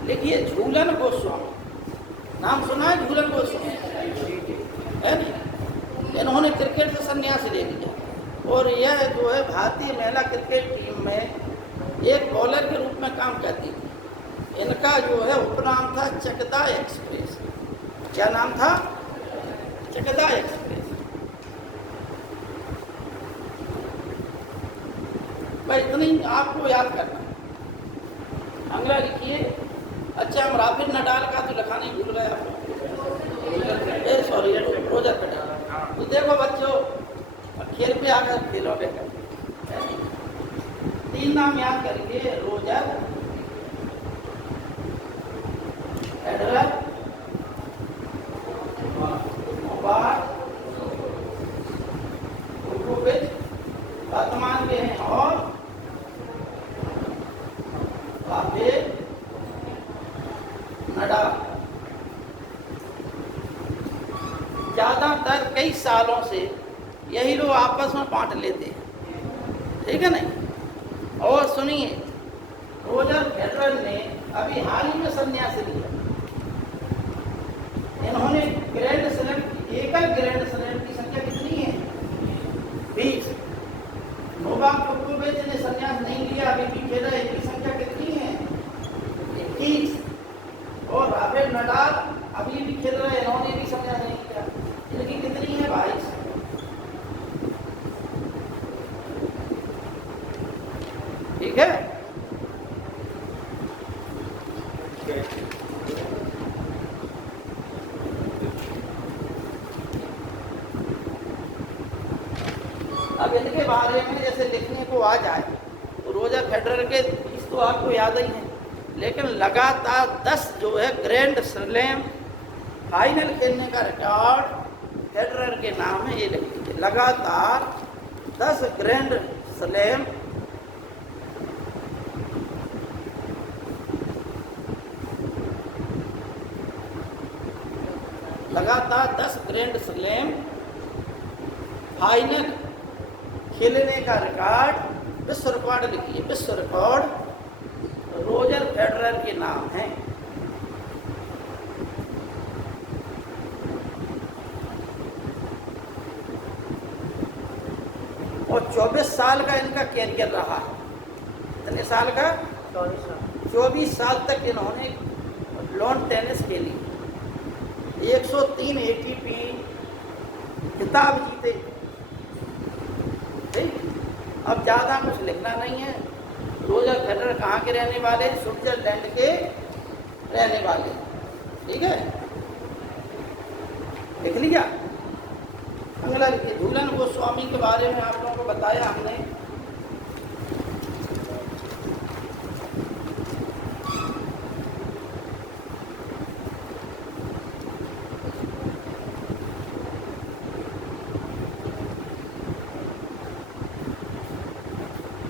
लिखिए झूलन गोस्वामी, नाम सुना है? झूलन गोस्वामी है नहीं? इन्होंने क्रिकेट से संन्यास ले लिया और यह जो है भारतीय महिला क्रिकेट टीम में एक बॉलर के रूप में काम करती थी। इनका जो है उपनाम था चकदा एक्सप्रेस। क्या नाम था? चकदा एक्सप्रेस। भाई इतनी आपको याद करना। अगला लिखिए। अच्छा, हम राफेल नडाल का तो लिखा नहीं, भूल गए आप। Sorry, Roger Federer. तो देखो बच्चों, खेल पे आकर खेलोगे। 3 नाम याद करेंगे, रोजर फेडरर, नोवाक जोकोविच वर्तमान में हैं, और राफेल नडाल। ज़्यादातर कई सालों से यही लोग आपस में बांट लेते हैं, ठीक है नहीं? और सुनिए, रोजर फेडरर ने अभी हाल ही में संन्यास लिया। इन्होंने ग्रैंड स्लैम, एकल ग्रैंड स्लैम की संख्या कितनी है? 20। नोवाक जोकोविच ने संन्यास नहीं लिया, अभी भी खेल रहे। इनकी संख्या कितनी है? 21। और राफेल नडाल अभी भी खेल रहे, इन्होंने भी संन्यास नहीं लिया। इनकी कितनी है? 22। ठीक है। अब इनके बारे में जैसे लिखने को आ जाए तो रोजर फेडरर के 20 तो आपको याद ही है, लेकिन लगातार 10 जो है ग्रैंड स्लैम फाइनल खेलने का रिकॉर्ड फेडरर के नाम है। ये लिख लीजिए, लगातार 10 ग्रैंड स्लैम फाइनल खेलने का रिकॉर्ड, विश्व रिकॉर्ड लिखिए, विश्व रिकॉर्ड रोजर फेडरर के नाम हैं। और 24 साल का इनका कैरियर रहा है। कितने साल का? 24 साल तक इन्होंने लॉन टेनिस खेली। 103 ATP खिताब जीते। ठीक, अब ज़्यादा कुछ लिखना नहीं है। रोजर फेडरर कहाँ के रहने वाले? स्विट्जरलैंड के रहने वाले। ठीक है, लिख लिया। अगला लिखिए। झूलन गोस्वामी के बारे में आप लोगों को बताया हमने।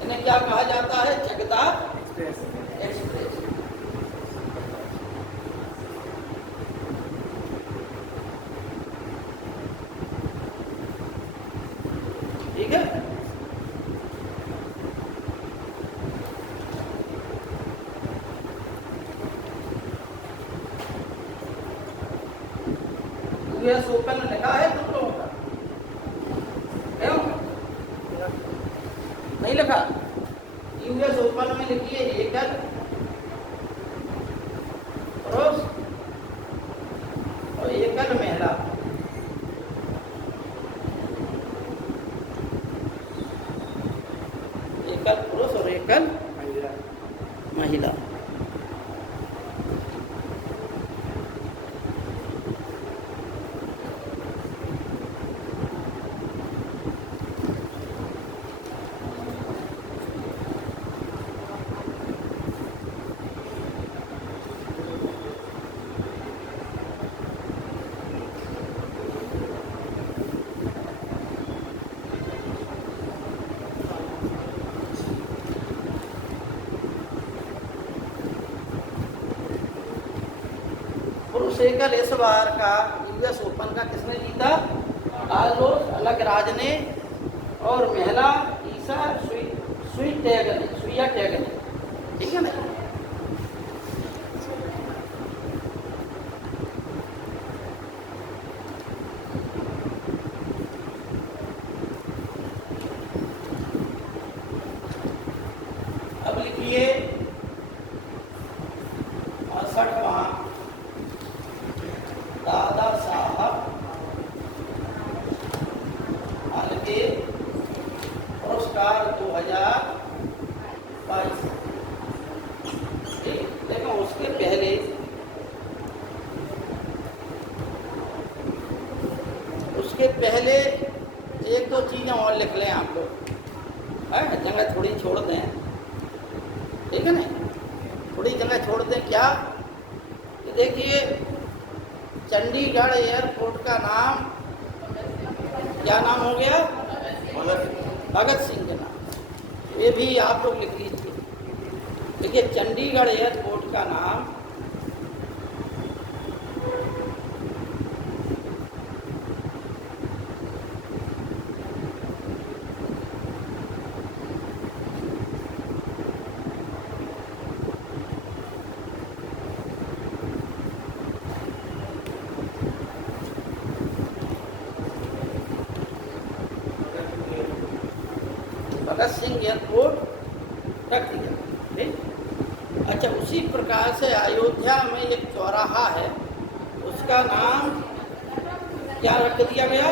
इन्हें क्या कहा जाता है? जगदा एक्सप्रेस। ठीक है, यूएस ओपन लिखा है तुम लोगों का? क्यों नहीं लिखा? यूएस ओपन में लिखिए एकल पुरुष और एकल महिला। एकल पुरुष और एकल महिला। पुरुष एकल इस बार का यूएस ओपन का किसने जीता? कार्लोस अलकराज ने। और महिला ईसा स्वीटेगन ने। ठीक है ना? अब लिखिए 68वां दादा साहब फाल्के पुरस्कार 2022। लेकिन उसके पहले एक दो चीज़ें और लिख लें आप लोग। जगह थोड़ी छोड़ दें। ठीक है ना? थोड़ी जगह छोड़ दें। क्या? कि देखिए, चंडीगढ़ एयरपोर्ट का नाम क्या नाम हो गया? भगत सिंह के नाम। ये भी आप लोग लिख लीजिए। देखिए, चंडीगढ़ एयरपोर्ट का नाम भगत सिंह एयरपोर्ट रख दिया। ठीक। अच्छा, उसी प्रकार से अयोध्या में एक चौराहा है, उसका नाम क्या रख दिया गया?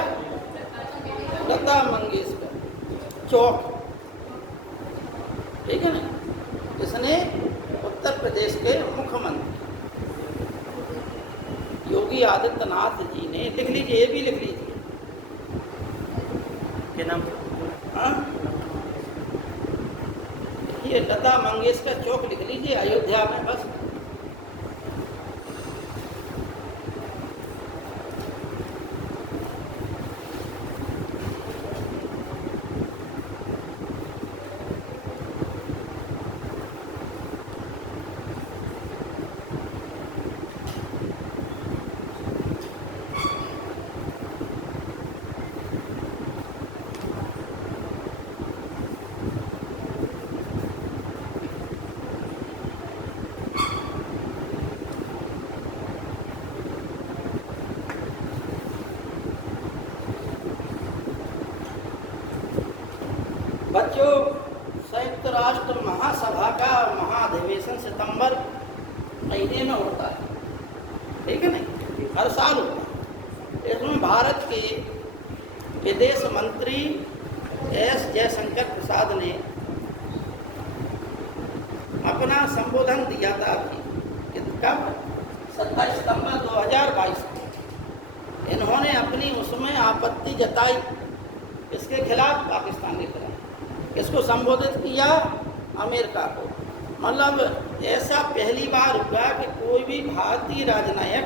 लता मंगेशकर चौक। ठीक है ना? इसने उत्तर प्रदेश के मुख्यमंत्री योगी आदित्यनाथ जी ने, लिख लीजिए, ये भी लिख लीजिए। क्या नाम? हाँ, ये लता मंगेशकर चौक लिख लीजिए अयोध्या में बस। जो संयुक्त राष्ट्र महासभा का महाधिवेशन सितंबर महीने में होता है, ठीक है नहीं, हर साल होता है। इसमें भारत के विदेश मंत्री एस जयशंकर प्रसाद ने अपना संबोधन दिया था अभी, कब 27 सितंबर 2022 को। इन्होंने अपनी उसमें आपत्ति जताई इसके खिलाफ, पाकिस्तान के खिलाफ। इसको संबोधित किया अमेरिका को। मतलब ऐसा पहली बार हुआ कि कोई भी भारतीय राजनयिक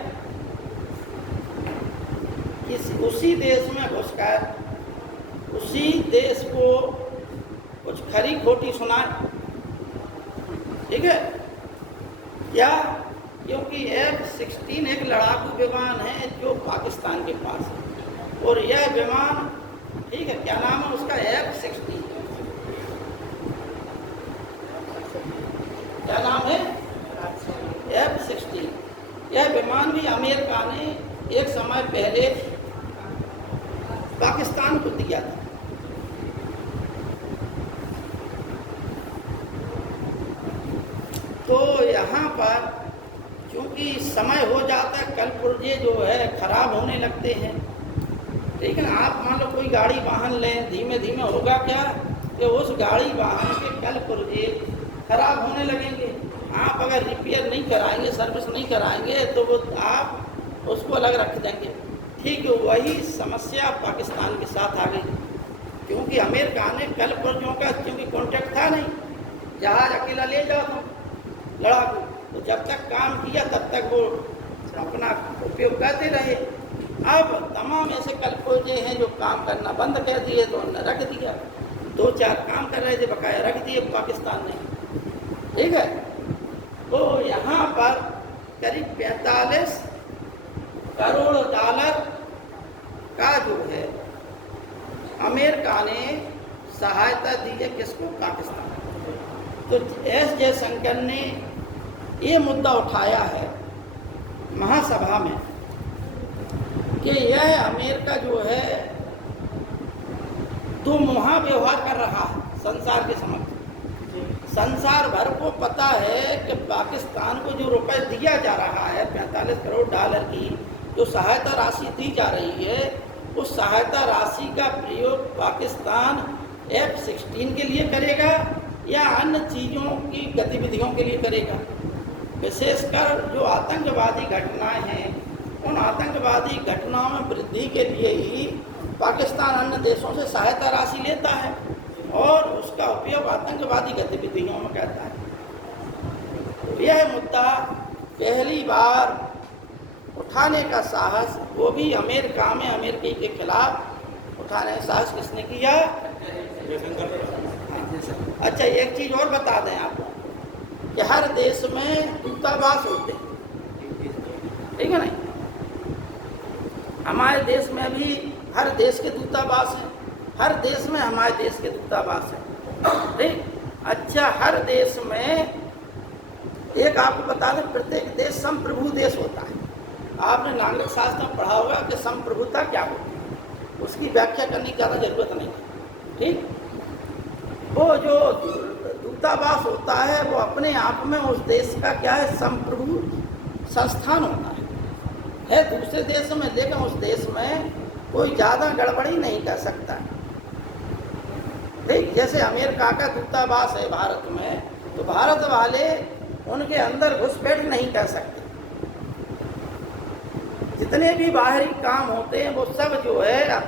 उसी देश में घुसकर उसी देश को कुछ खरी खोटी सुनाए, ठीक है क्या? क्योंकि F-16 एक लड़ाकू विमान है जो पाकिस्तान के पास है, और यह विमान, ठीक है, क्या नाम है उसका? F-16। क्या नाम है? F-16। यह विमान भी अमेरिका ने एक समय पहले पाकिस्तान को दिया था। तो यहाँ पर क्योंकि समय हो जाता है, कल पुर्जे जो है खराब होने लगते हैं, ठीक है ना। आप मान लो कोई गाड़ी वाहन लें, धीमे धीमे होगा क्या कि उस गाड़ी वाहन के कल पुर्जे खराब होने लगेंगे। आप अगर रिपेयर नहीं कराएंगे, सर्विस नहीं कराएंगे, तो वो आप उसको अलग रख देंगे। ठीक वही समस्या पाकिस्तान के साथ आ गई, क्योंकि अमेरिका ने कल पुर्जों का क्योंकि कॉन्ट्रैक्ट था नहीं, जहाज अकेला ले जाओ तुम लड़ाकू, तो जब तक काम किया तब तक वो अपना उपयोग करते रहे। अब तमाम ऐसे कल पुर्जे हैं जो काम करना बंद कर दिए, तो उन्होंने रख दिया। 2-4 काम कर रहे थे, बकाया रख दिए पाकिस्तान ने, ठीक है। तो यहाँ पर करीब 45 करोड़ डॉलर का जो है अमेरिका ने सहायता दी है, किसको? पाकिस्तान। तो एस जयशंकर ने ये मुद्दा उठाया है महासभा में कि यह अमेरिका जो है दो मुहा व्यवहार कर रहा है संसार के समक्ष। संसार भर को पता है कि पाकिस्तान को जो रुपए दिया जा रहा है 45 करोड़ डॉलर की जो सहायता राशि दी जा रही है, उस सहायता राशि का प्रयोग पाकिस्तान F-16 के लिए करेगा या अन्य चीज़ों की गतिविधियों के लिए करेगा। विशेषकर जो आतंकवादी घटनाएं हैं, उन आतंकवादी घटनाओं में वृद्धि के लिए ही पाकिस्तान अन्य देशों से सहायता राशि लेता है और उसका उपयोग आतंकवादी गतिविधियों में करता है। तो यह मुद्दा पहली बार उठाने का साहस, वो भी अमेरिका में अमेरिकी के खिलाफ उठाने का साहस किसने किया? अच्छा, एक चीज़ और बता दें आपको कि हर देश में दूतावास होते हैं, ठीक है नहीं। हमारे देश में भी हर देश के दूतावास हैं, हर देश में हमारे देश के दूतावास हैं, ठीक। अच्छा, हर देश में एक आपको बता दें, प्रत्येक देश संप्रभु देश होता है। आपने नागरिक शास्त्र में पढ़ा होगा कि संप्रभुता क्या होती है, उसकी व्याख्या करने की ज़्यादा जरूरत नहीं, ठीक। वो जो दूतावास होता है वो अपने आप में उस देश का क्या है? संप्रभु संस्थान होता है दूसरे देश में, लेकिन उस देश में कोई ज़्यादा गड़बड़ी नहीं कर सकता, ठीक। जैसे अमेरिका का दूतावास है भारत में, तो भारत वाले उनके अंदर घुसपैठ नहीं कर सकते। जितने भी बाहरी काम होते हैं वो सब जो है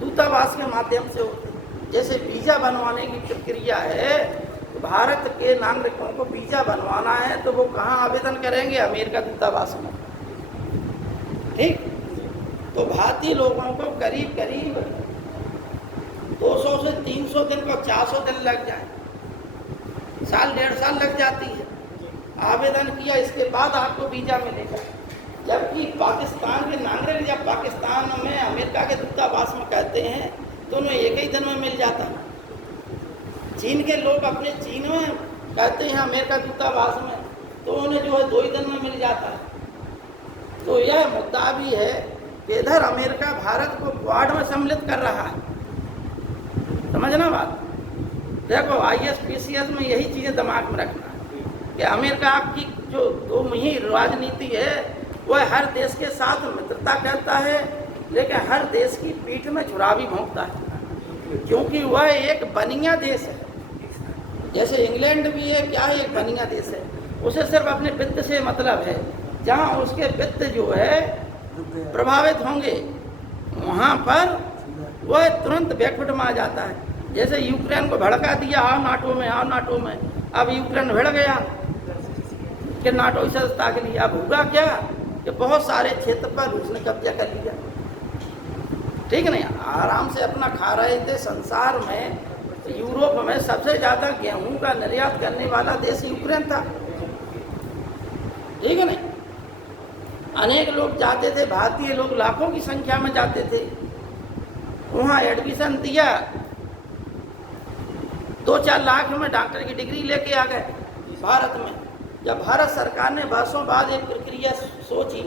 दूतावास के माध्यम से होते हैं। जैसे वीज़ा बनवाने की प्रक्रिया है, तो भारत के नागरिकों को वीज़ा बनवाना है तो वो कहाँ आवेदन करेंगे? अमेरिका दूतावास में, ठीक। तो भारतीय लोगों को करीब करीब 200 से 300 दिन को 400 दिन लग जाए, साल 1.5 साल लग जाती है। आवेदन किया, इसके बाद आपको वीज़ा मिलेगा। जबकि पाकिस्तान के नागरिक जब पाकिस्तान में अमेरिका के दूतावास में कहते हैं तो उन्हें एक ही दिन में मिल जाता है। चीन के लोग अपने चीन में कहते हैं अमेरिका दूतावास में, तो उन्हें जो है 2 ही दिन में मिल जाता है। तो यह मुद्दा भी है कि इधर अमेरिका भारत को क्वाड में सम्मिलित कर रहा है, समझना बात। देखो ISPCS में यही चीज़ें दिमाग में रखना है कि अमेरिका की जो दो मुही राजनीति है वह हर देश के साथ मित्रता करता है, लेकिन हर देश की पीठ में छुरा भी भोंकता है, क्योंकि वह एक बनिया देश है। जैसे इंग्लैंड भी है, क्या है, एक बनिया देश है, उसे सिर्फ अपने वित्त से मतलब है। जहाँ उसके वित्त जो है प्रभावित होंगे वहाँ पर वह तुरंत बैकफुट में आ जाता है। जैसे यूक्रेन को भड़का दिया, आओ नाटो में, आओ नाटो में, अब यूक्रेन भिड़ गया कि नाटो से ताक लिया। अब होगा क्या कि बहुत सारे क्षेत्र पर रूस ने कब्जा कर लिया। ठीक नहीं, आराम से अपना खा रहे थे। संसार में यूरोप में सबसे ज़्यादा गेहूं का निर्यात करने वाला देश यूक्रेन था। ठीक है नहीं, अनेक लोग जाते थे, भारतीय लोग लाखों की संख्या में जाते थे, वहाँ एडमिशन दिया, 2-4 लाख में डॉक्टर की डिग्री लेके आ गए भारत में। जब भारत सरकार ने वर्षों बाद एक प्रक्रिया सोची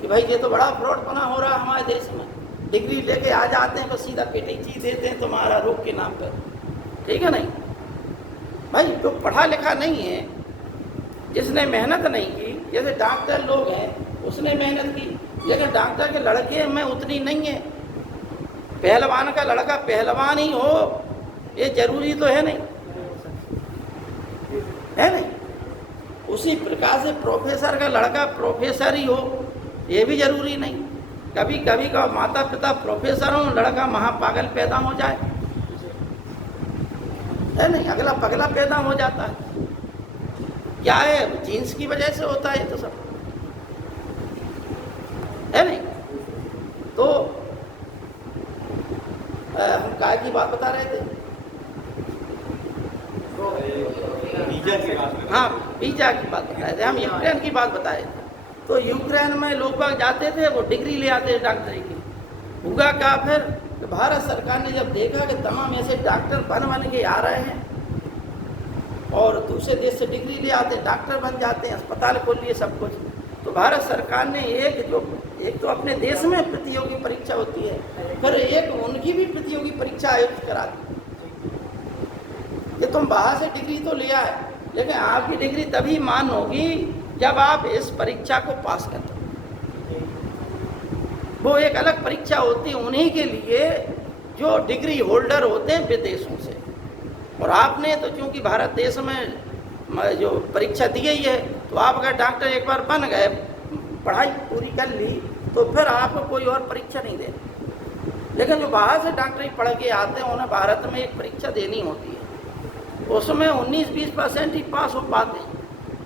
कि भाई ये तो बड़ा फ्रॉड बना हो रहा हमारे देश में, डिग्री लेके आ जाते हैं तो सीधा PTC देते हैं तुम्हारा रोग के नाम पर। ठीक है नहीं भाई, जो पढ़ा लिखा नहीं है, जिसने मेहनत नहीं की, जैसे डॉक्टर लोग हैं उसने मेहनत की, लेकिन डॉक्टर के लड़के में उतनी नहीं है। पहलवान का लड़का पहलवान ही हो ये जरूरी तो है नहीं, है नहीं। उसी प्रकार से प्रोफेसर का लड़का प्रोफेसर ही हो ये भी जरूरी नहीं। कभी कभी का माता पिता प्रोफेसर हो, लड़का महापागल पैदा हो जाए, है नहीं, अगला पगला पैदा हो जाता है। क्या है, जीन्स की वजह से होता है तो सब, है नहीं। तो हम काय की बात बता रहे थे? हाँ, वीजा की बात बताए थे हम, यूक्रेन की बात बताए थे। तो यूक्रेन में लोग बाग जाते थे, वो डिग्री ले आते थे डॉक्टरी की। हुआ क्या फिर, तो भारत सरकार ने जब देखा कि तमाम ऐसे डॉक्टर बन के आ रहे हैं और दूसरे देश से डिग्री ले आते, डॉक्टर बन जाते हैं, अस्पताल खोल लिए, सब कुछ, तो भारत सरकार ने एक तो अपने देश में प्रतियोगी परीक्षा होती है, फिर एक उनकी भी प्रतियोगी परीक्षा आयोजित करा दी कि तुम बाहर से डिग्री तो ले आए, लेकिन आपकी डिग्री तभी मान होगी जब आप इस परीक्षा को पास कर दो। वो एक अलग परीक्षा होती है उन्हीं के लिए जो डिग्री होल्डर होते हैं विदेशों से। और आपने तो चूंकि भारत देश में जो परीक्षा दी गई है, तो आप अगर डॉक्टर एक बार बन गए, पढ़ाई पूरी कर ली, तो फिर आपको कोई और परीक्षा नहीं देनी। लेकिन जो बाहर से डॉक्टरी पढ़ के आते हैं उन्हें भारत में एक परीक्षा देनी होती है, उसमें 19-20% ही पास हो पाते हैं,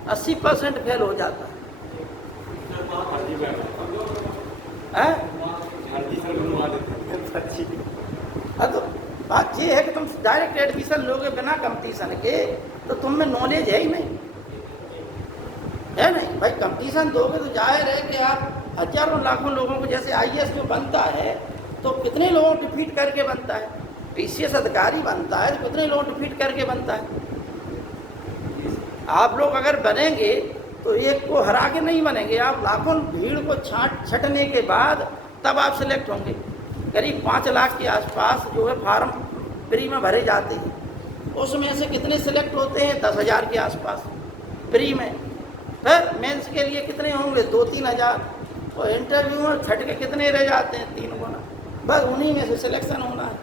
80% फेल हो जाता है। तो बात ये है कि तुम डायरेक्ट एडमिशन लोगे बिना कंपटीशन के, तो तुम में नॉलेज है ही नहीं, है नहीं भाई। कंपटीशन दोगे तो जाहिर है कि आप हजारों लाखों लोगों को, जैसे IAS जो बनता है तो कितने लोगों को डिफीट करके बनता है, PCS अधिकारी बनता है तो कितने लोगों को डिफीट करके बनता है। आप लोग अगर बनेंगे तो एक को हरा के नहीं बनेंगे, आप लाखों भीड़ को छटने के बाद तब आप सिलेक्ट होंगे। करीब 5 लाख के आसपास जो है फार्म फ्री में भरे जाते हैं, उसमें से कितने सिलेक्ट होते हैं? 10,000 के आसपास फ्री में। फिर मेंस के लिए कितने होंगे? 2-3 हज़ार। और इंटरव्यू में छट के कितने रह जाते हैं? 3 गुना। बस उन्हीं में से सिलेक्शन होना है।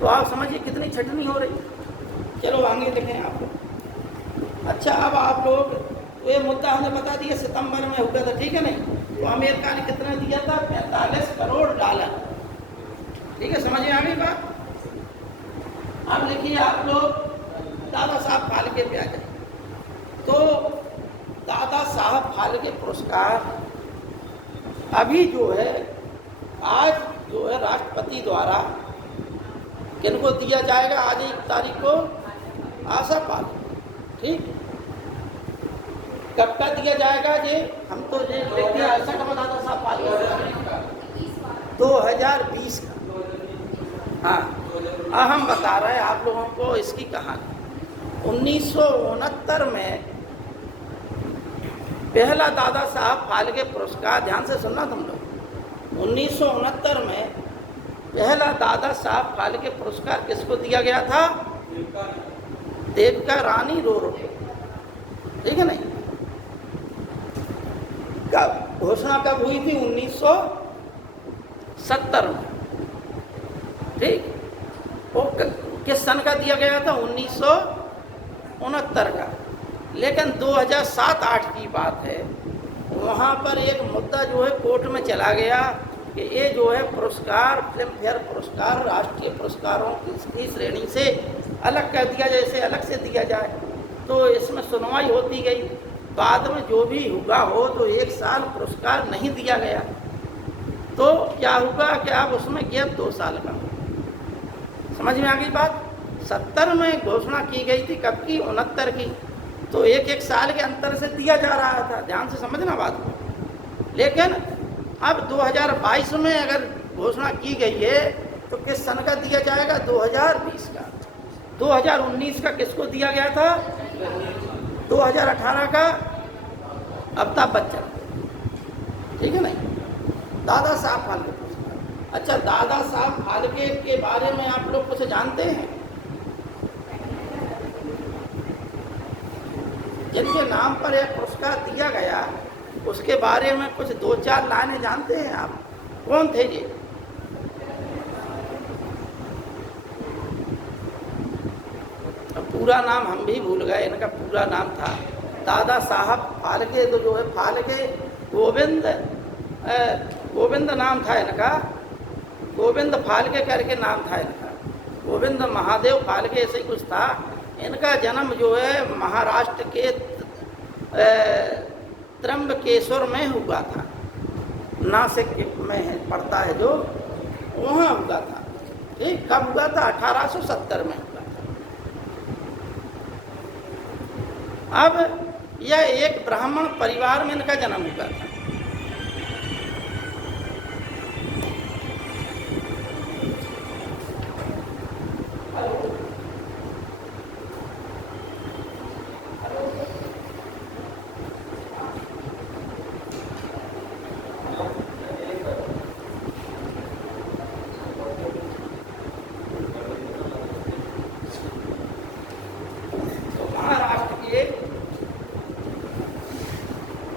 तो आप समझिए कितनी छटनी हो रही। चलो आगे देखें आपको। अच्छा, अब आप लोग ये मुद्दा हमने बता दिया सितंबर में हुआ था, ठीक है नहीं? तो अमेरिका ने कितना दिया था? $45 करोड़। ठीक है, समझ में आ गई बात? अब लिखिए आप लोग दादा साहब फाल्के पे आ जाए। तो दादा साहब फाल्के पुरस्कार अभी जो है आज जो है राष्ट्रपति द्वारा किनको दिया जाएगा? आज 1 तारीख को आशा पाल। ठीक, कब का दिया जाएगा? ये हम तो ये लिखते हैं 68 में दादा साहब फाल्के 2020 का। हाँ, हम बता रहे हैं आप लोगों को इसकी कहानी। 1969 में पहला दादा साहब फाल्के पुरस्कार, ध्यान से सुनना तुम लोग, 1969 में पहला दादा साहब फाल्के पुरस्कार किसको दिया गया था? देविका रानी रोरो, ठीक है नहीं? कब घोषणा कब हुई थी? 1970 में, ठीक। वो किस सन का दिया गया था? 1969 का। लेकिन 2007-8 की बात है, वहाँ पर एक मुद्दा जो है कोर्ट में चला गया कि ये जो है पुरस्कार, फिल्म फेयर पुरस्कार राष्ट्रीय पुरस्कारों की श्रेणी से अलग कर दिया, जैसे अलग से दिया जाए। तो इसमें सुनवाई होती गई, बाद में जो भी हुआ हो तो 1 साल पुरस्कार नहीं दिया गया। तो क्या हुआ कि अब उसमें गैप 2 साल का। समझ में आ गई बात? 70 में घोषणा की गई थी, कब की? 69 की। तो 1-1 साल के अंतर से दिया जा रहा था, ध्यान से समझना बात को। लेकिन अब 2022 में अगर घोषणा की गई है तो किस सन का दिया जाएगा? 2020 का। 2019 का किसको दिया गया था? 2018 का अमिताभ बच्चन, ठीक है नहीं? दादा साहब फाल्के पुरस्कार। अच्छा, दादा साहब फाल्के के बारे में आप लोग कुछ जानते हैं? जिनके नाम पर यह पुरस्कार दिया गया, उसके बारे में कुछ 2-4 लाइनें जानते हैं आप? कौन थे ये? पूरा नाम हम भी भूल गए, इनका पूरा नाम था दादा साहब फाल्के। तो जो है फाल्के गोविंद नाम था इनका, गोविंद फाल्के करके नाम था इनका, गोविंद महादेव फाल्के ऐसे ही कुछ था। इनका जन्म जो है महाराष्ट्र के त्र्यंबकेश्वर में हुआ था, नासिक में पड़ता है जो, वहाँ हुआ था, ठीक। कब हुआ था? 1870 में हुआ था। अब यह एक ब्राह्मण परिवार में इनका जन्म हुआ था।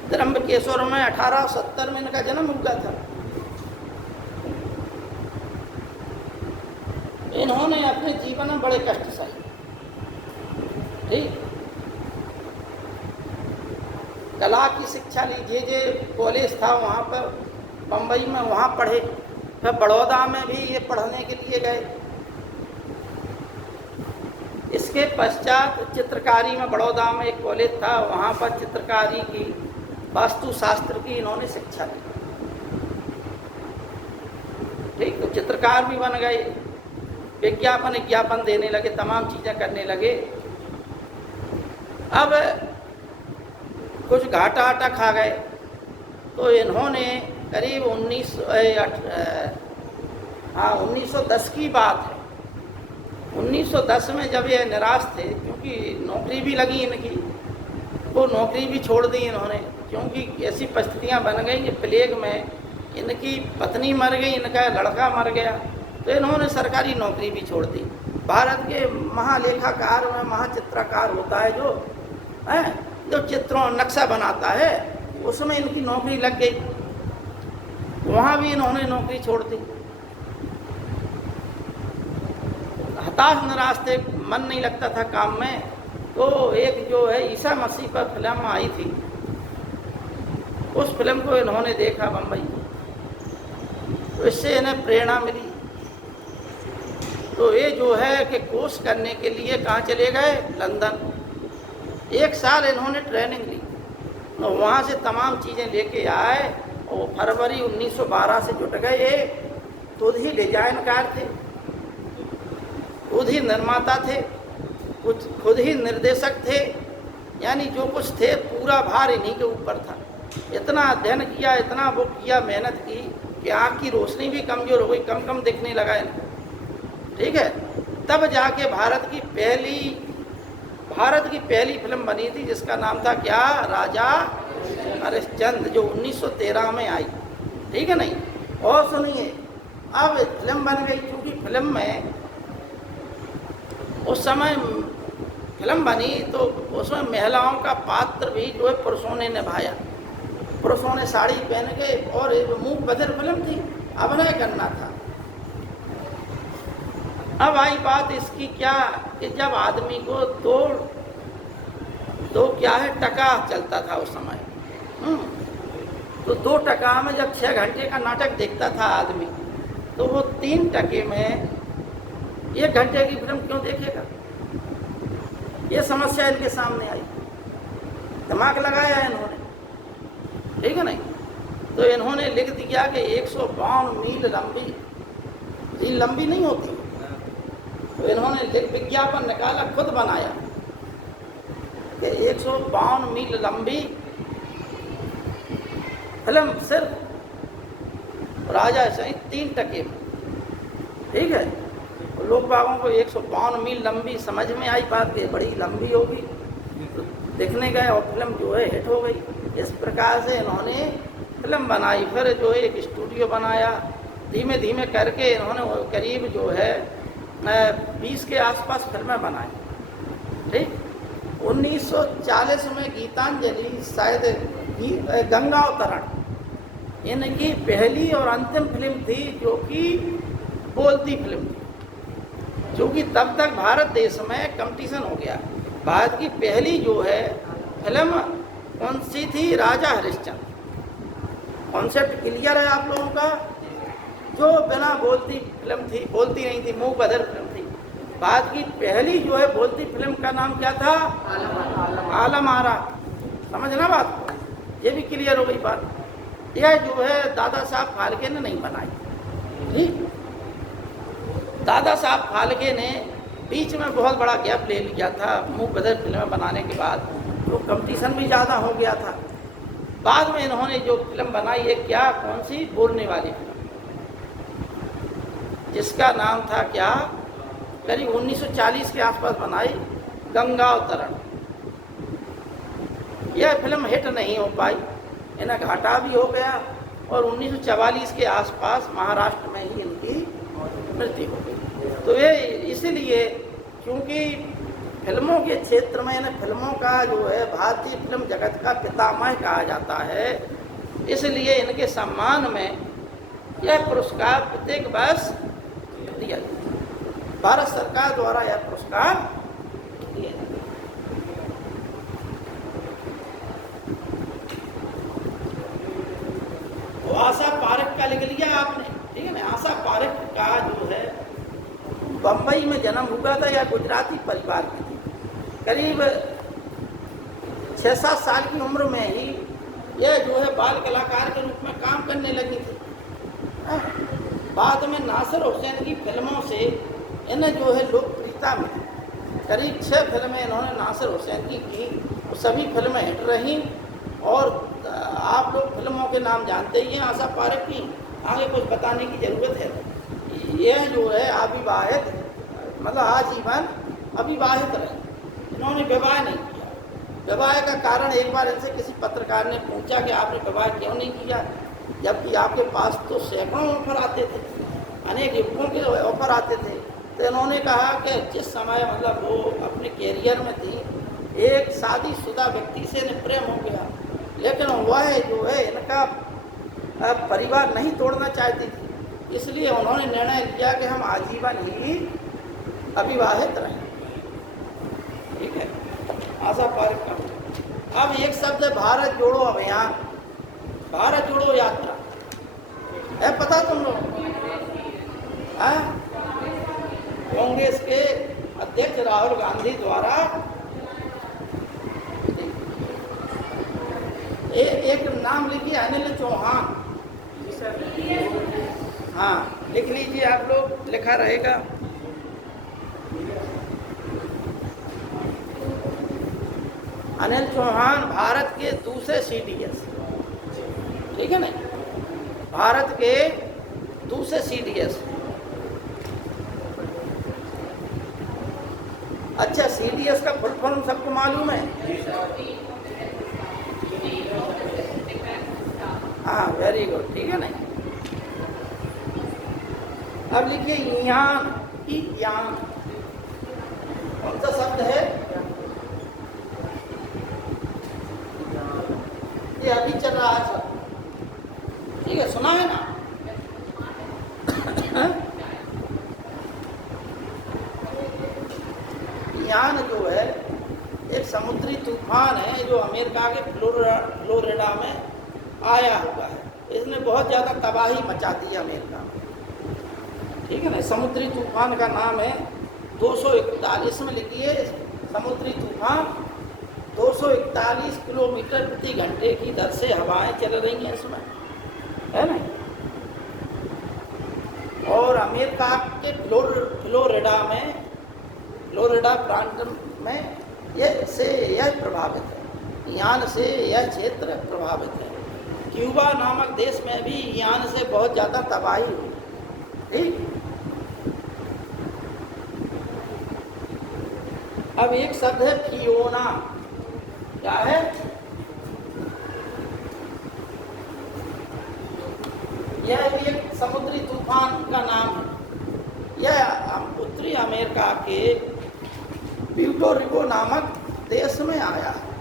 त्र्यंबकेश्वर में 1870 में इनका जन्म हुआ था। इन्होंने अपने जीवन में बड़े कष्ट सहे, ठीक। कला की शिक्षा लीजिए, जो कॉलेज था वहाँ पर बम्बई में, वहाँ पढ़े। फिर बड़ौदा में भी ये पढ़ने के लिए गए। इसके पश्चात चित्रकारी में, बड़ौदा में एक कॉलेज था, वहाँ पर चित्रकारी की, वास्तुशास्त्र की इन्होंने शिक्षा ली, ठीक। तो चित्रकार भी बन गए, विज्ञापन देने लगे, तमाम चीज़ें करने लगे। अब कुछ घाटा आटा खा गए, तो इन्होंने करीब 1910 की बात है। 1910 में जब ये निराश थे, क्योंकि नौकरी भी लगी इनकी, वो नौकरी भी छोड़ दी इन्होंने, क्योंकि ऐसी परिस्थितियां बन गई कि प्लेग में इनकी पत्नी मर गई, इनका लड़का मर गया, तो इन्होंने सरकारी नौकरी भी छोड़ दी। भारत के महालेखाकार में महाचित्रकार होता है जो चित्रों नक्शा बनाता है, उसमें इनकी नौकरी लग गई, वहाँ भी इन्होंने नौकरी छोड़ दी। हताश निराश थे, मन नहीं लगता था काम में। तो एक जो है ईसा मसीह पर फिल्म आई थी, उस फिल्म को इन्होंने देखा बम्बई, तो इससे इन्हें प्रेरणा मिली। तो ये जो है कि कोर्स करने के लिए कहाँ चले गए? लंदन। 1 साल इन्होंने ट्रेनिंग ली, तो वहाँ से तमाम चीज़ें लेके आए, और फरवरी 1912 से जुट गए। खुद ही डिजाइनकार थे, खुद ही निर्माता थे, खुद ही निर्देशक थे, यानी जो कुछ थे पूरा भार इन्हीं के ऊपर था। इतना अध्ययन किया, इतना वो किया, मेहनत की कि आँख की रोशनी भी कमज़ोर हो गई, कम दिखने लगा इनको, ठीक है। तब जाके भारत की पहली फिल्म बनी थी, जिसका नाम था क्या? राजा हरिश्चंद्र, जो 1913 में आई, ठीक है नहीं। और सुनिए, अब फिल्म बन गई, क्योंकि फिल्म में उस समय फिल्म बनी तो उसमें महिलाओं का पात्र भी जो है पुरुषों ने निभाया। पुरुषों ने साड़ी पहन के, और मूक बधिर फिल्म थी, अभिनय करना था। अब आई बात इसकी क्या कि जब आदमी को दो क्या है टका चलता था उस समय, तो 2 टका में जब 6 घंटे का नाटक देखता था आदमी, तो वो 3 टके में 1 घंटे की फिल्म क्यों देखेगा? ये समस्या इनके सामने आई, दिमाग लगाया इन्होंने, ठीक है नहीं? तो इन्होंने लिख दिया कि 152 मील लंबी, ये लंबी नहीं होती, तो इन्होंने विज्ञापन निकाला, खुद बनाया कि 152 मील लंबी फिल्म सिर्फ राजा सही 3 टके में, ठीक है? लोग बागों को 152 मील लंबी समझ में आई बात कि बड़ी लंबी होगी, तो देखने गए और फिल्म जो है हिट हो गई। इस प्रकार से इन्होंने फिल्म बनाई, फिर जो है एक स्टूडियो बनाया, धीमे धीमे करके इन्होंने करीब जो है 20 के आसपास फिल्में बनाई, ठीक। 1940 में गीतांजलि शायद गंगावतरण इनकी पहली और अंतिम फिल्म थी, जो कि बोलती फिल्म थी, क्योंकि तब तक भारत देश में कंपटीशन हो गया। भारत की पहली जो है फिल्म कौन सी थी? राजा हरिश्चंद्र। कॉन्सेप्ट क्लियर है आप लोगों का? जो बिना बोलती फिल्म थी, बोलती नहीं थी, मुंह बधिर फिल्म थी। भारत की पहली जो है बोलती फिल्म का नाम क्या था? आलम आरा। समझना बात को, ये भी क्लियर हो गई बात। यह जो है दादा साहब फाल्के ने नहीं बनाई, ठीक। दादा साहब फाल्के ने बीच में बहुत बड़ा गैप ले लिया था मुंह बधिर फिल्में बनाने के बाद, तो कंपटीशन भी ज़्यादा हो गया था। बाद में इन्होंने जो फिल्म बनाई है, क्या कौन सी? बोलने वाली फिल्म, जिसका नाम था क्या, करीब 1940 के आसपास बनाई, गंगावतरण। यह फिल्म हिट नहीं हो पाई, इन्हें घाटा भी हो गया, और 1944 के आसपास महाराष्ट्र में ही इनकी मृत्यु हो गई। तो ये इसीलिए, क्योंकि फिल्मों के क्षेत्र में इन फिल्मों का जो है भारतीय फिल्म जगत का पितामह कहा जाता है, इसलिए इनके सम्मान में यह पुरस्कार प्रत्येक वर्ष दिया जाता है। भारत सरकार द्वारा यह पुरस्कार दिया जाता है। आशा पारेख का लिख लिया आपने, ठीक है ना? आशा पारेख का जो है बम्बई में जन्म हुआ था, या गुजराती परिवार की थी। करीब 6-7 साल की उम्र में ही यह जो है बाल कलाकार के रूप में काम करने लगी थी। बाद में नासिर हुसैन की फिल्मों से इन्हें जो है लोकप्रियता में करीब 6 फिल्में इन्होंने नासिर हुसैन की, वो सभी फिल्में हिट रहीं। और आप लोग फिल्मों के नाम जानते ही हैं आशा पारेख की, आगे कुछ बताने की ज़रूरत है। यह जो है अविवाहित, मतलब आजीवन अविवाहित रहे, इन्होंने विवाह नहीं किया। विवाह का कारण एक बार इनसे किसी पत्रकार ने पूछा कि आपने विवाह क्यों नहीं किया, जबकि आपके पास तो सैकड़ों ऑफर आते थे, अनेक युवकों के ऑफर आते थे। तो इन्होंने कहा कि जिस समय मतलब वो अपने कैरियर में थी, एक शादीशुदा व्यक्ति से इन्हें प्रेम हो गया, लेकिन वह जो है इनका परिवार नहीं तोड़ना चाहती थी, इसलिए उन्होंने निर्णय किया कि हम आजीवन ही अविवाहित रहें, ठीक है। आशा पारेख का। अब एक शब्द है भारत जोड़ो अभियान, भारत जोड़ो यात्रा है, पता तुम लोग? कांग्रेस के अध्यक्ष राहुल गांधी द्वारा एक नाम लिखिए, अनिल चौहान। हाँ, लिख लीजिए आप लोग, लिखा रहेगा। अनिल चौहान भारत के दूसरे CDS, ठीक है ना? भारत के दूसरे CDS। अच्छा, CDS का फुल फॉर्म सबको मालूम है? हाँ, वेरी गुड, ठीक है ना? अब लिखिए यान की यान कौन सा शब्द है? ये अभी चल रहा है सब, ठीक है, सुना है ना? यान जो है एक समुद्री तूफान है जो अमेरिका के फ्लोरिडा में आया हुआ है। इसने बहुत ज़्यादा तबाही मचा दी है अमेरिका में, ठीक है ना। समुद्री तूफान का नाम है 241 में लिखिए, समुद्री तूफान 241 किलोमीटर प्रति घंटे की दर से हवाएं चल रही हैं इसमें, है ना। और अमेरिका के फ्लोरिडा प्रांत में यह प्रभावित है, यान से यह क्षेत्र प्रभावित है। क्यूबा नामक देश में भी यान से बहुत ज़्यादा तबाही हुई, ठीक। अब एक शब्द है फियोना, क्या है? यह भी एक समुद्री तूफान का नाम है। यह उत्तरी अमेरिका के प्यूर्टो रिको नामक देश में आया है,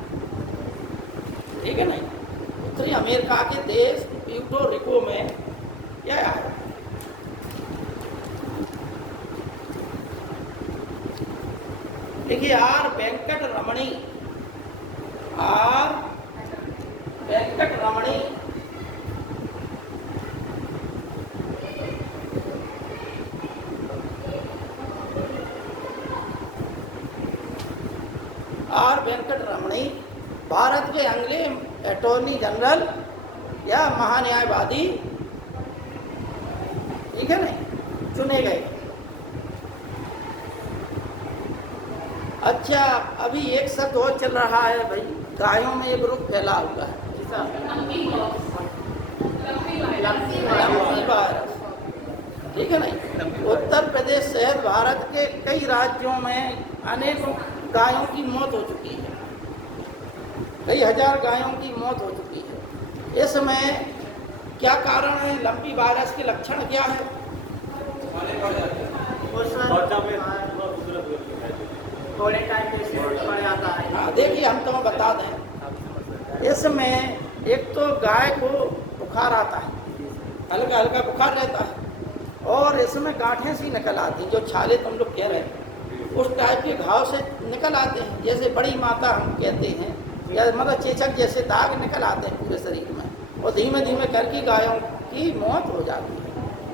ठीक है नहीं। उत्तरी अमेरिका के देश प्यूर्टो रिको में यह आया। देखिए are Venkat Ramani, are Venkat Ramani are Venkat रमणी भारत के अगले अटॉर्नी जनरल या महान्यायवादी, ठीक है नहीं, चुने गए। अच्छा, अभी एक शब्द और चल रहा है भाई, गायों में एक रोग फैला हुआ है, लंपी वायरस, ठीक है नहीं। उत्तर प्रदेश सहित भारत के कई राज्यों में अनेक गायों की मौत हो चुकी है, कई हजार गायों की मौत हो चुकी है। इसमें क्या कारण है? लंपी वायरस के लक्षण क्या है? थोड़े टाइम पे बढ़ जाता है। हाँ, देखिए हम तुम्हें बता दें, इसमें एक तो गाय को बुखार आता है, हल्का हल्का बुखार रहता है, और इसमें गांठें सी निकल आती, जो छाले तुम लोग कह रहे हैं उस टाइप के घाव से निकल आते हैं, जैसे बड़ी माता हम कहते हैं, या मतलब चेचक जैसे दाग निकल आते हैं पूरे शरीर में, और धीमे धीमे करके गायों की मौत हो जाती है।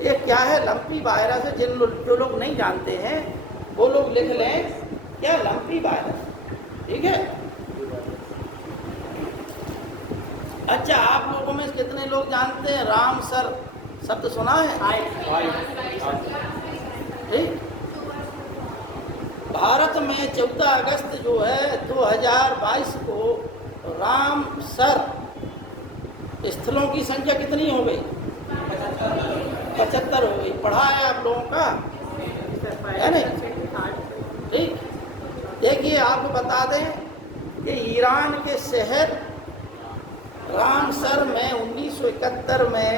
ये क्या है? लंपी वायरस है। जो लोग नहीं जानते हैं वो लोग लिख लें क्या, लंपी वायरस, ठीक है। अच्छा, आप लोगों में कितने लोग जानते हैं रामसर शब्द सुना है? ठीक। भारत में 14 अगस्त जो है 2022 को रामसर स्थलों की संख्या कितनी हो गई? 75 हो गई। पढ़ा है आप लोगों का, है नहीं? ठीक। देखिए आपको बता दें कि ईरान के शहर रामसर में 1971 में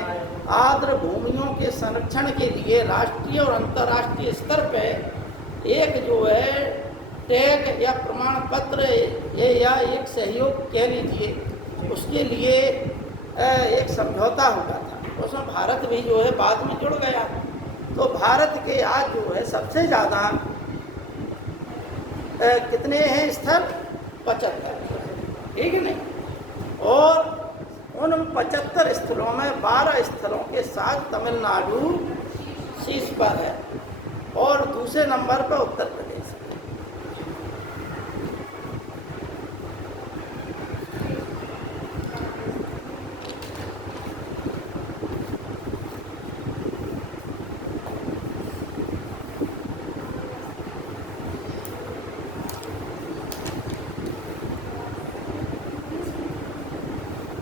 आर्द्र भूमियों के संरक्षण के लिए राष्ट्रीय और अंतर्राष्ट्रीय स्तर पर एक जो है टैग या प्रमाण पत्र या एक सहयोग कह लीजिए, उसके लिए एक समझौता हुआ था। उसमें भारत भी जो है बाद में जुड़ गया। तो भारत के आज जो है सबसे ज़्यादा कितने हैं स्थल? 75, ठीक है नहीं। और उन 75 स्थलों में 12 स्थलों के साथ तमिलनाडु शीर्ष पर है और दूसरे नंबर पर उत्तर प्रदेश।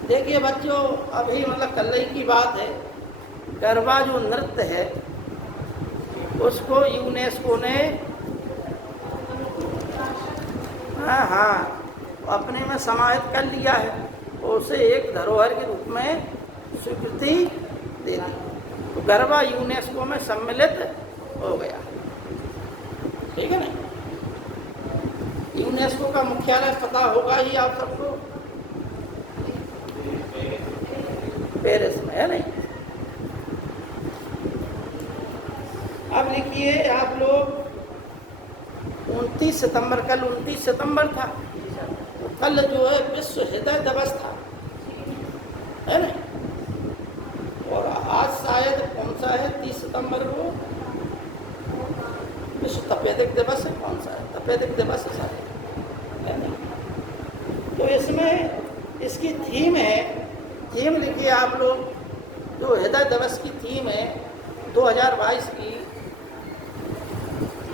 देखिए बच्चों, अभी मतलब कल ही की बात है, गरबा जो नृत्य है उसको यूनेस्को ने अपने में समाहित कर लिया है और उसे एक धरोहर के रूप में स्वीकृति दे दी। तो गरबा यूनेस्को में सम्मिलित हो गया। ठीक है ना। यूनेस्को का मुख्यालय पता होगा ही आप सबको, पेरिस में, है नहीं। अब लिखिए आप लोग 29 सितंबर, कल 29 सितंबर था, कल जो है विश्व हृदय दिवस था, है ना। और आज शायद कौन सा है, 30 सितंबर को विश्व तपेदिक दिवस है। कौन सा है, तपेदिक दिवस है शायद, है ना। तो इसमें इसकी थीम है, थीम लिखिए आप लोग, जो हृदय दिवस की थीम है 2022 की,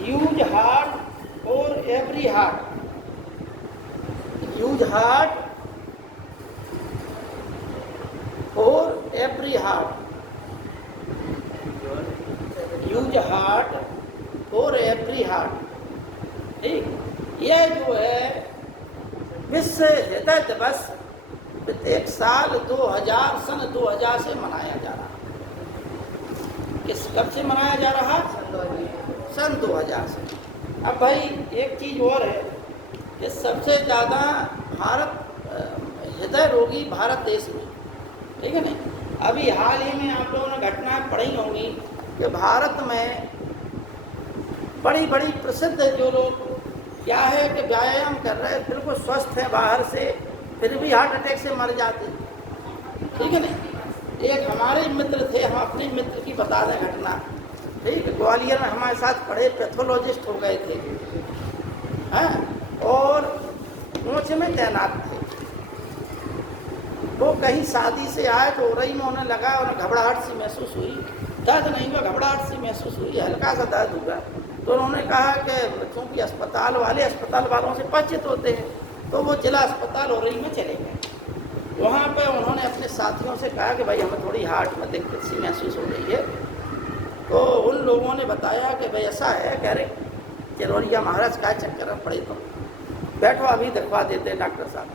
use heart for every heart. Use heart for every heart, use heart for every heart. ठीक, यह जो है विश्व हृदय दिवस प्रत्येक साल 2000 सन 2000 से मनाया जा रहा है। किस कब से मनाया जा रहा है? सन 2000 से। अब भाई एक चीज़ और है कि सबसे ज़्यादा भारत हृदय रोगी भारत देश में, ठीक है ना। अभी हाल ही में आप लोगों ने घटनाएं पढ़ी होंगी कि भारत में बड़ी बड़ी प्रसिद्ध जो लोग क्या है कि व्यायाम कर रहे हैं, बिल्कुल स्वस्थ हैं बाहर से, फिर भी हार्ट अटैक से मर जाते, ठीक है ना। एक हमारे मित्र थे, हम अपने मित्र की बता दें घटना, ठीक है। ग्वालियर में हमारे साथ पढ़े, पैथोलॉजिस्ट हो गए थे, हैं, और ऊँच में तैनात थे। वो कहीं शादी से आए तो उरई में उन्हें लगा, उन्हें घबराहट सी महसूस हुई, दर्द नहीं हुआ, घबराहट सी महसूस हुई, हल्का सा दर्द हुआ। तो उन्होंने कहा कि चूँकि अस्पताल वालों से परिचित होते हैं, तो वो जिला अस्पताल उरई में चले गए। वहाँ पे उन्होंने अपने साथियों से कहा कि भाई हमें थोड़ी हार्ट में दिक्कत सी महसूस हो रही है। तो उन लोगों ने बताया कि भाई ऐसा है, कह रहे चिरौरिया महाराज का चक्कर में पड़े, तो बैठो अभी दिखवा देते हैं डॉक्टर साहब,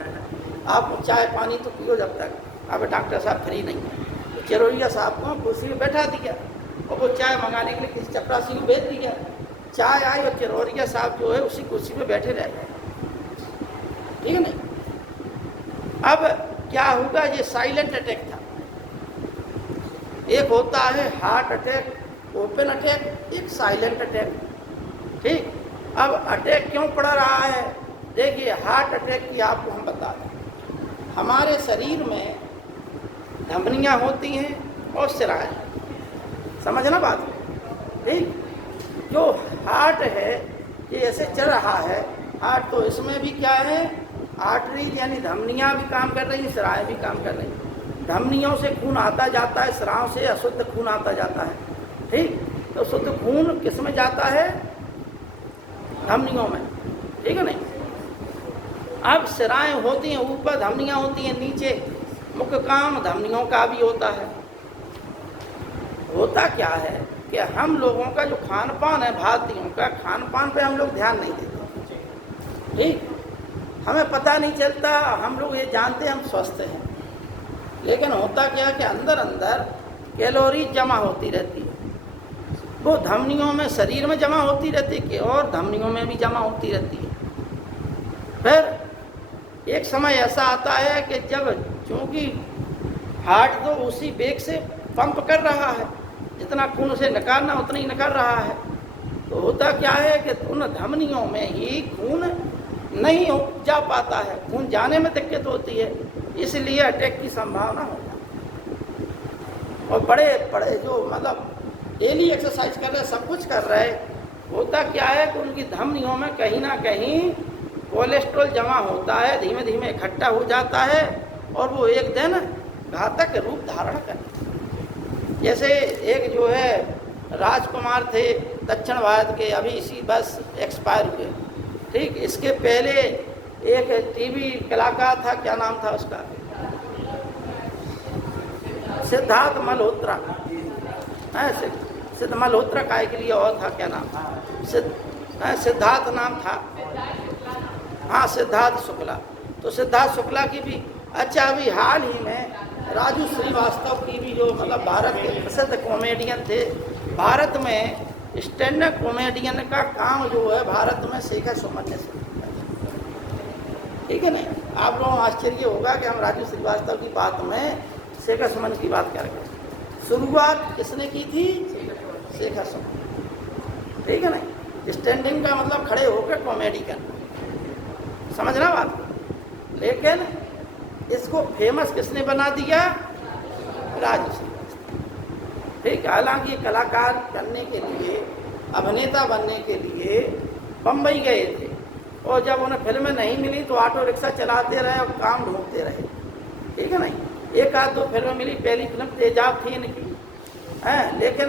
आप चाय पानी तो पियो जब तक, अब डॉक्टर साहब फ्री नहीं है। तो चिरौरिया साहब को कुर्सी में बैठा दिया और वो चाय मंगाने के लिए किसी चपरासी को भेज दिया। चाय आई और चिरौरिया साहब जो है उसी कुर्सी पे बैठे रह गए, ठीक है ना। अब क्या होगा, ये साइलेंट अटैक था। एक होता है हार्ट अटैक, ओपन अटैक, एक साइलेंट अटैक, ठीक। अब अटैक क्यों पड़ रहा है, देखिए हार्ट अटैक की आपको हम बता दें। हमारे शरीर में धमनियाँ होती हैं और सिराएं, समझना बात, ठीक। जो हार्ट है ये ऐसे चल रहा है हार्ट, तो इसमें भी क्या है, आर्टरीज यानी धमनियाँ भी काम कर रही हैं, सिराएं भी काम कर रही हैं। धमनियों से खून आता जाता है, सिराओं से अशुद्ध खून आता जाता है, ठीक। तो शुद्ध खून किस में जाता है, धमनियों में, ठीक है नहीं। अब सिराएं होती हैं ऊपर, धमनियाँ होती हैं नीचे। मुख्य काम धमनियों का भी होता है। होता क्या है कि हम लोगों का जो खान पान है, भारतीयों का खान पान पे हम लोग ध्यान नहीं देते, ठीक। हमें पता नहीं चलता, हम लोग ये जानते हैं हम स्वस्थ हैं, लेकिन होता क्या कि अंदर अंदर कैलोरी जमा होती रहती है। वो धमनियों में, शरीर में जमा होती रहती है और धमनियों में भी जमा होती रहती है। फिर एक समय ऐसा आता है कि जब, चूँकि हार्ट तो उसी वेग से पंप कर रहा है, जितना खून उसे निकालना उतना ही निकाल रहा है, तो होता क्या है कि उन धमनियों में ही खून नहीं जा पाता है, खून जाने में दिक्कत होती है, इसलिए अटैक की संभावना हो जाती है। और बड़े बड़े जो मतलब डेली एक्सरसाइज कर रहे, सब कुछ कर रहे, होता क्या है कि उनकी धमनियों में कहीं ना कहीं कोलेस्ट्रॉल जमा होता है, धीमे धीमे इकट्ठा हो जाता है और वो एक दिन घातक रूप धारण करता है। जैसे एक जो है राजकुमार थे दक्षिण भारत के, अभी इसी बस एक्सपायर हुए, ठीक। इसके पहले एक टीवी कलाकार था, क्या नाम था उसका, सिद्धार्थ मल्होत्रा, सिद्ध मल्होत्रा काय के लिए और था, क्या नाम था, सिद्धार्थ नाम था, हाँ सिद्धार्थ शुक्ला। तो सिद्धार्थ शुक्ला की भी, अच्छा अभी हाल ही में राजू श्रीवास्तव की भी जो मतलब भारत के प्रसिद्ध कॉमेडियन थे। भारत में स्टैंड अप कॉमेडियन का काम जो है भारत में शेखर सुमन ने शुरू किया। ठीक है नहीं, आप लोगों को आश्चर्य होगा कि हम राजू श्रीवास्तव की बात में शेखर सुमन की बात कर रहे हैं। शुरुआत किसने की थी? शेखर सुमन। ठीक है नहीं, स्टैंडिंग का मतलब खड़े होकर कॉमेडी करना, समझना बात। लेकिन इसको फेमस किसने बना दिया? राजू श्रीवास्तव। ठीक, हालांकि कलाकार बनने के लिए, अभिनेता बनने के लिए बम्बई गए थे और जब उन्हें फिल्में नहीं मिली तो ऑटो रिक्शा चलाते रहे और काम ढूंढते रहे। ठीक है नहीं, एक आध दो फिल्में मिली। पहली फिल्म तेजाब थी इनकी, हैं, लेकिन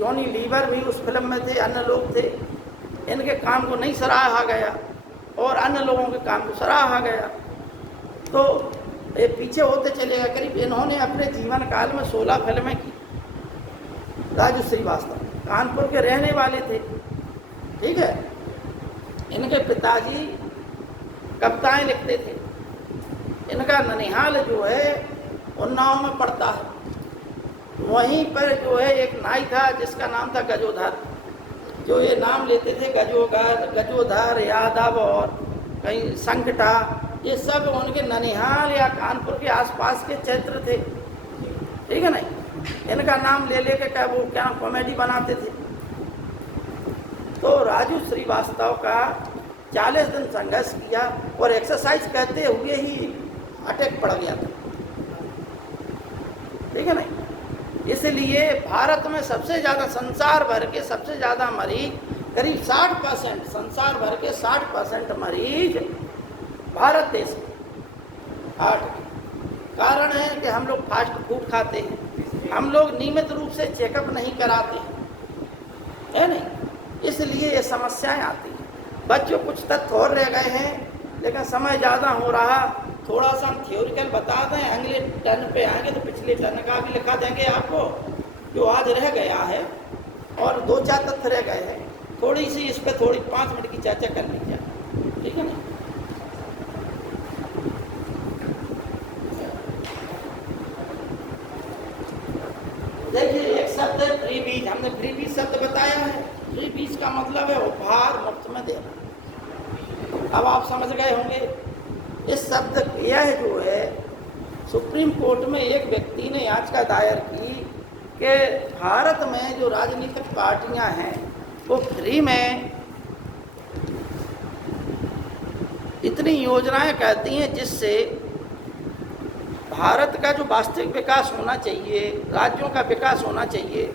जॉनी लीवर भी उस फिल्म में थे, अन्य लोग थे। इनके काम को नहीं सराहा गया और अन्य लोगों के काम को सराहा गया, तो ये पीछे होते चले गए। करीब इन्होंने अपने जीवन काल में 16 फिल्में की। राजू श्रीवास्तव कानपुर के रहने वाले थे। ठीक है, इनके पिताजी कविताएं लिखते थे। इनका ननिहाल जो है उन्नाव में पड़ता है। वहीं पर जो है एक नाई था जिसका नाम था गजोधर, जो ये नाम लेते थे गजोधर, यादव और कहीं संकटा, ये सब उनके ननिहाल या कानपुर के आसपास के क्षेत्र थे। ठीक है नहीं, इनका नाम ले लेके क्या वो क्या कॉमेडी बनाते थे। तो राजू श्रीवास्तव का 40 दिन संघर्ष किया और एक्सरसाइज करते हुए ही अटैक पड़ गया था। ठीक है नहीं, इसलिए भारत में सबसे ज़्यादा, संसार भर के सबसे ज़्यादा मरीज करीब 60%, संसार भर के 60% मरीज भारत देश में हार्ट के। कारण है कि हम लोग फास्ट फूड खाते हैं, हम लोग नियमित रूप से चेकअप नहीं कराते हैं, है नहीं, इसलिए ये समस्याएं आती हैं। बच्चों कुछ तथ्य और रह गए हैं लेकिन समय ज़्यादा हो रहा, थोड़ा सा हम थियोरिकल बता दें, अगले टर्न पे आएंगे तो पिछले टर्न का भी लिखा देंगे आपको जो आज रह गया है, और 2-4 तथ्य रह गए हैं। थोड़ी सी इस पर थोड़ी 5 मिनट की चर्चा कर लीजिए। ठीक है ना, देखिए एक शब्द है फ्री बीज। हमने फ्री बीज शब्द बताया है। फ्री बीज का मतलब है उपहार मुफ्त में देना। अब आप समझ गए होंगे इस शब्द, यह जो है सुप्रीम कोर्ट में एक व्यक्ति ने याचिका दायर की कि भारत में जो राजनीतिक पार्टियां हैं वो फ्री में इतनी योजनाएं करती हैं जिससे भारत का जो वास्तविक विकास होना चाहिए, राज्यों का विकास होना चाहिए,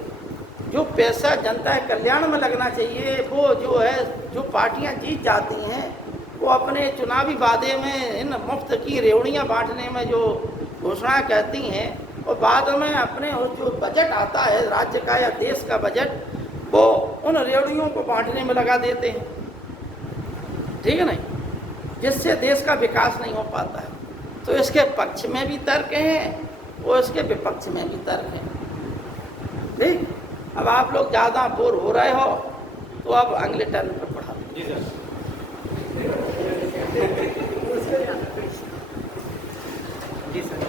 जो पैसा जनता के कल्याण में लगना चाहिए, वो जो है जो पार्टियां जीत जाती हैं वो अपने चुनावी वादे में इन मुफ्त की रेवड़ियां बांटने में जो घोषणा करती हैं और बाद में अपने जो बजट आता है राज्य का या देश का बजट, वो उन रेवड़ियों को बांटने में लगा देते हैं। ठीक है नहीं, जिससे देश का विकास नहीं हो पाता है। तो इसके पक्ष में भी तर्क हैं और इसके विपक्ष में भी तर्क हैं। ठीक, अब आप लोग ज़्यादा बोर हो रहे हो तो अब अगले टर्न पर पढ़ा। जी सर। जी सर।